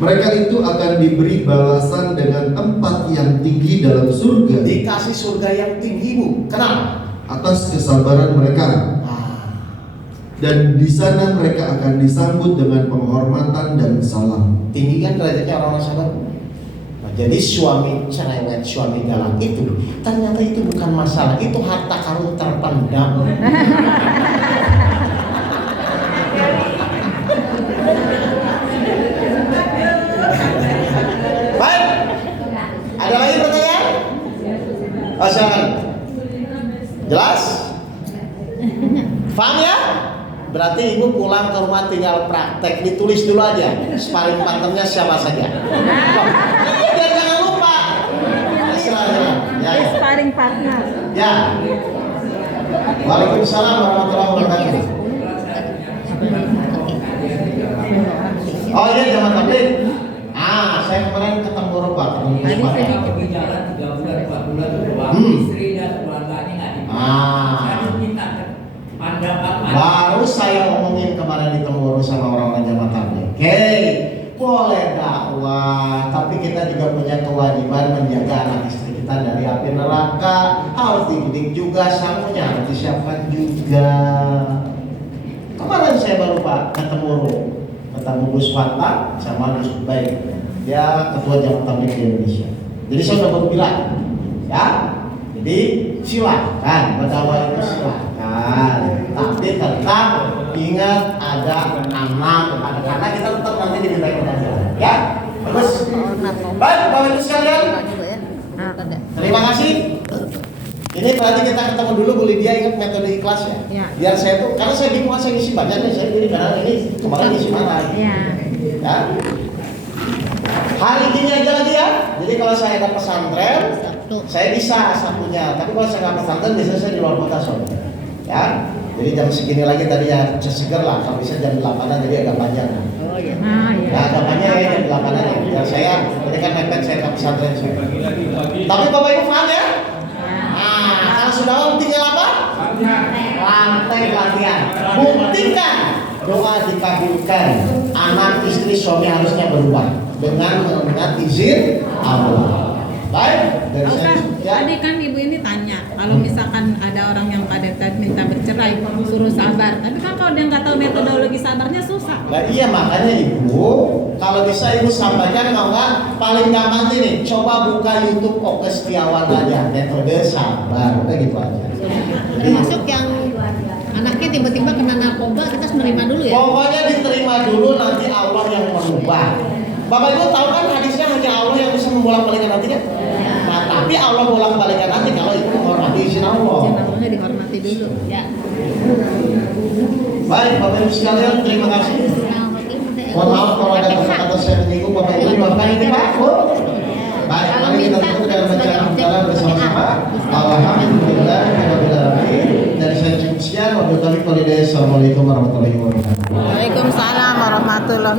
Mereka itu akan diberi balasan dengan tempat yang tinggi dalam surga Dikasih surga yang tinggi bu. Kenapa? atas kesabaran mereka. Dan di sana mereka akan disambut dengan penghormatan dan salam. Tinggi kan derajatnya orang-orang sabar. Nah, jadi suami cerewet, suami galak itu ternyata itu bukan masalah, itu harta karun terpendam. Baik, ada lagi pertanyaan? Oh, silakan. Jelas? Paham ya? Berarti ibu pulang ke rumah tinggal praktek, ditulis dulu aja sparring partnernya siapa saja. Iya, biar jangan lupa. Silakan. Ya, ya. Sparring partner. Ya. Waalaikumsalam warahmatullahi wabarakatuh. Oh iya, zaman tabligh. Saya kemarin ketemu Pak, ketemu Pak. Pergi jalan 3 bulan 4 bulan tuh doang. Istri dan keluarganya nggak dipanggil. Saya minta pandangan. Baru saya ngomongin kemarin di Temurun sama orang-orang jamaah tabligh. Oke, boleh dakwah, tapi kita juga punya kewajiban menjaga anak istri kita dari api neraka. Harus dididik juga, sangunya harus disiapkan juga. Kemarin saya baru Pak ketemu Gus Fatah sama Gus Baik. Dia ketua jamaah tabligh di Indonesia. Jadi saya udah baru bilang, ya. Jadi silakan berdakwah itu silakan, tapi tetap ingat ada anak, karena kita tetap nanti diminta pertanyaan, ya. Terus, baik Bapak Ibu sekalian, terima kasih. Ini berarti kita ketemu dulu Bu Lydia, ingat metode ikhlas ya. Ya. Biar saya tuh, karena saya bingung saya ngisi banyak nih, saya jadi kadang ini kemarin ngisi mana? Ya. Ya. Hari ini aja lagi ya. Jadi kalau saya ada pesantren, saya bisa Sabtunya. Tapi kalau saya nggak pesantren, biasanya saya di luar kota soalnya. Ya. Jadi jam segini lagi tadi ya seger lah. Kalau bisa jam 8-an jadi agak panjang. Oh iya. Nah, ya. Ya agak panjang ya jam 8-an ya. Biar saya, ini kan mepet saya ke pesantren saya. Tapi Bapak Ibu paham ya? Kalau sudah tinggal apa? Lantai latihan. Buktikan doa dikabulkan. Anak istri suami harusnya berubah dengan mengingat izin Allah. Baik, dari saya ya. Tadi kan ibu ini tanya, kalau misalkan ada orang yang pada minta bercerai, suruh sabar. Tapi kan kalau dia nggak tahu metodologi sabarnya susah. Nah iya makanya ibu, kalau bisa ibu sampaikan, kalau nggak paling gampang ini, coba buka YouTube Oke Setiawan aja, metode sabar, udah gitu aja. Termasuk yang anaknya tiba-tiba kena narkoba, kita harus menerima dulu ya. Pokoknya diterima dulu, nanti Allah yang merubah. Bapak Ibu tahu kan hadisnya hanya Allah yang bisa membolak-balikan hatinya. Nah, tapi Allah bolak-balikan hati kalau ibu menghormati izin Allah. Izin Allahnya dihormati dulu. Ya. Baik, Bapak Ibu sekalian, terima kasih. Mohon maaf kalau ada kata-kata saya menyinggung Bapak Ibu, dimaafkan ini Pak. Baik, mari kita tutup dengan bacaan hamdalah bersama-sama. Alhamdulillahirobbilalamin. Dari saya cukup sekian. Wabillahi taufiq wal hidayah. Assalamualaikum warahmatullahi wabarakatuh. Waalaikumsalam warahmatullahi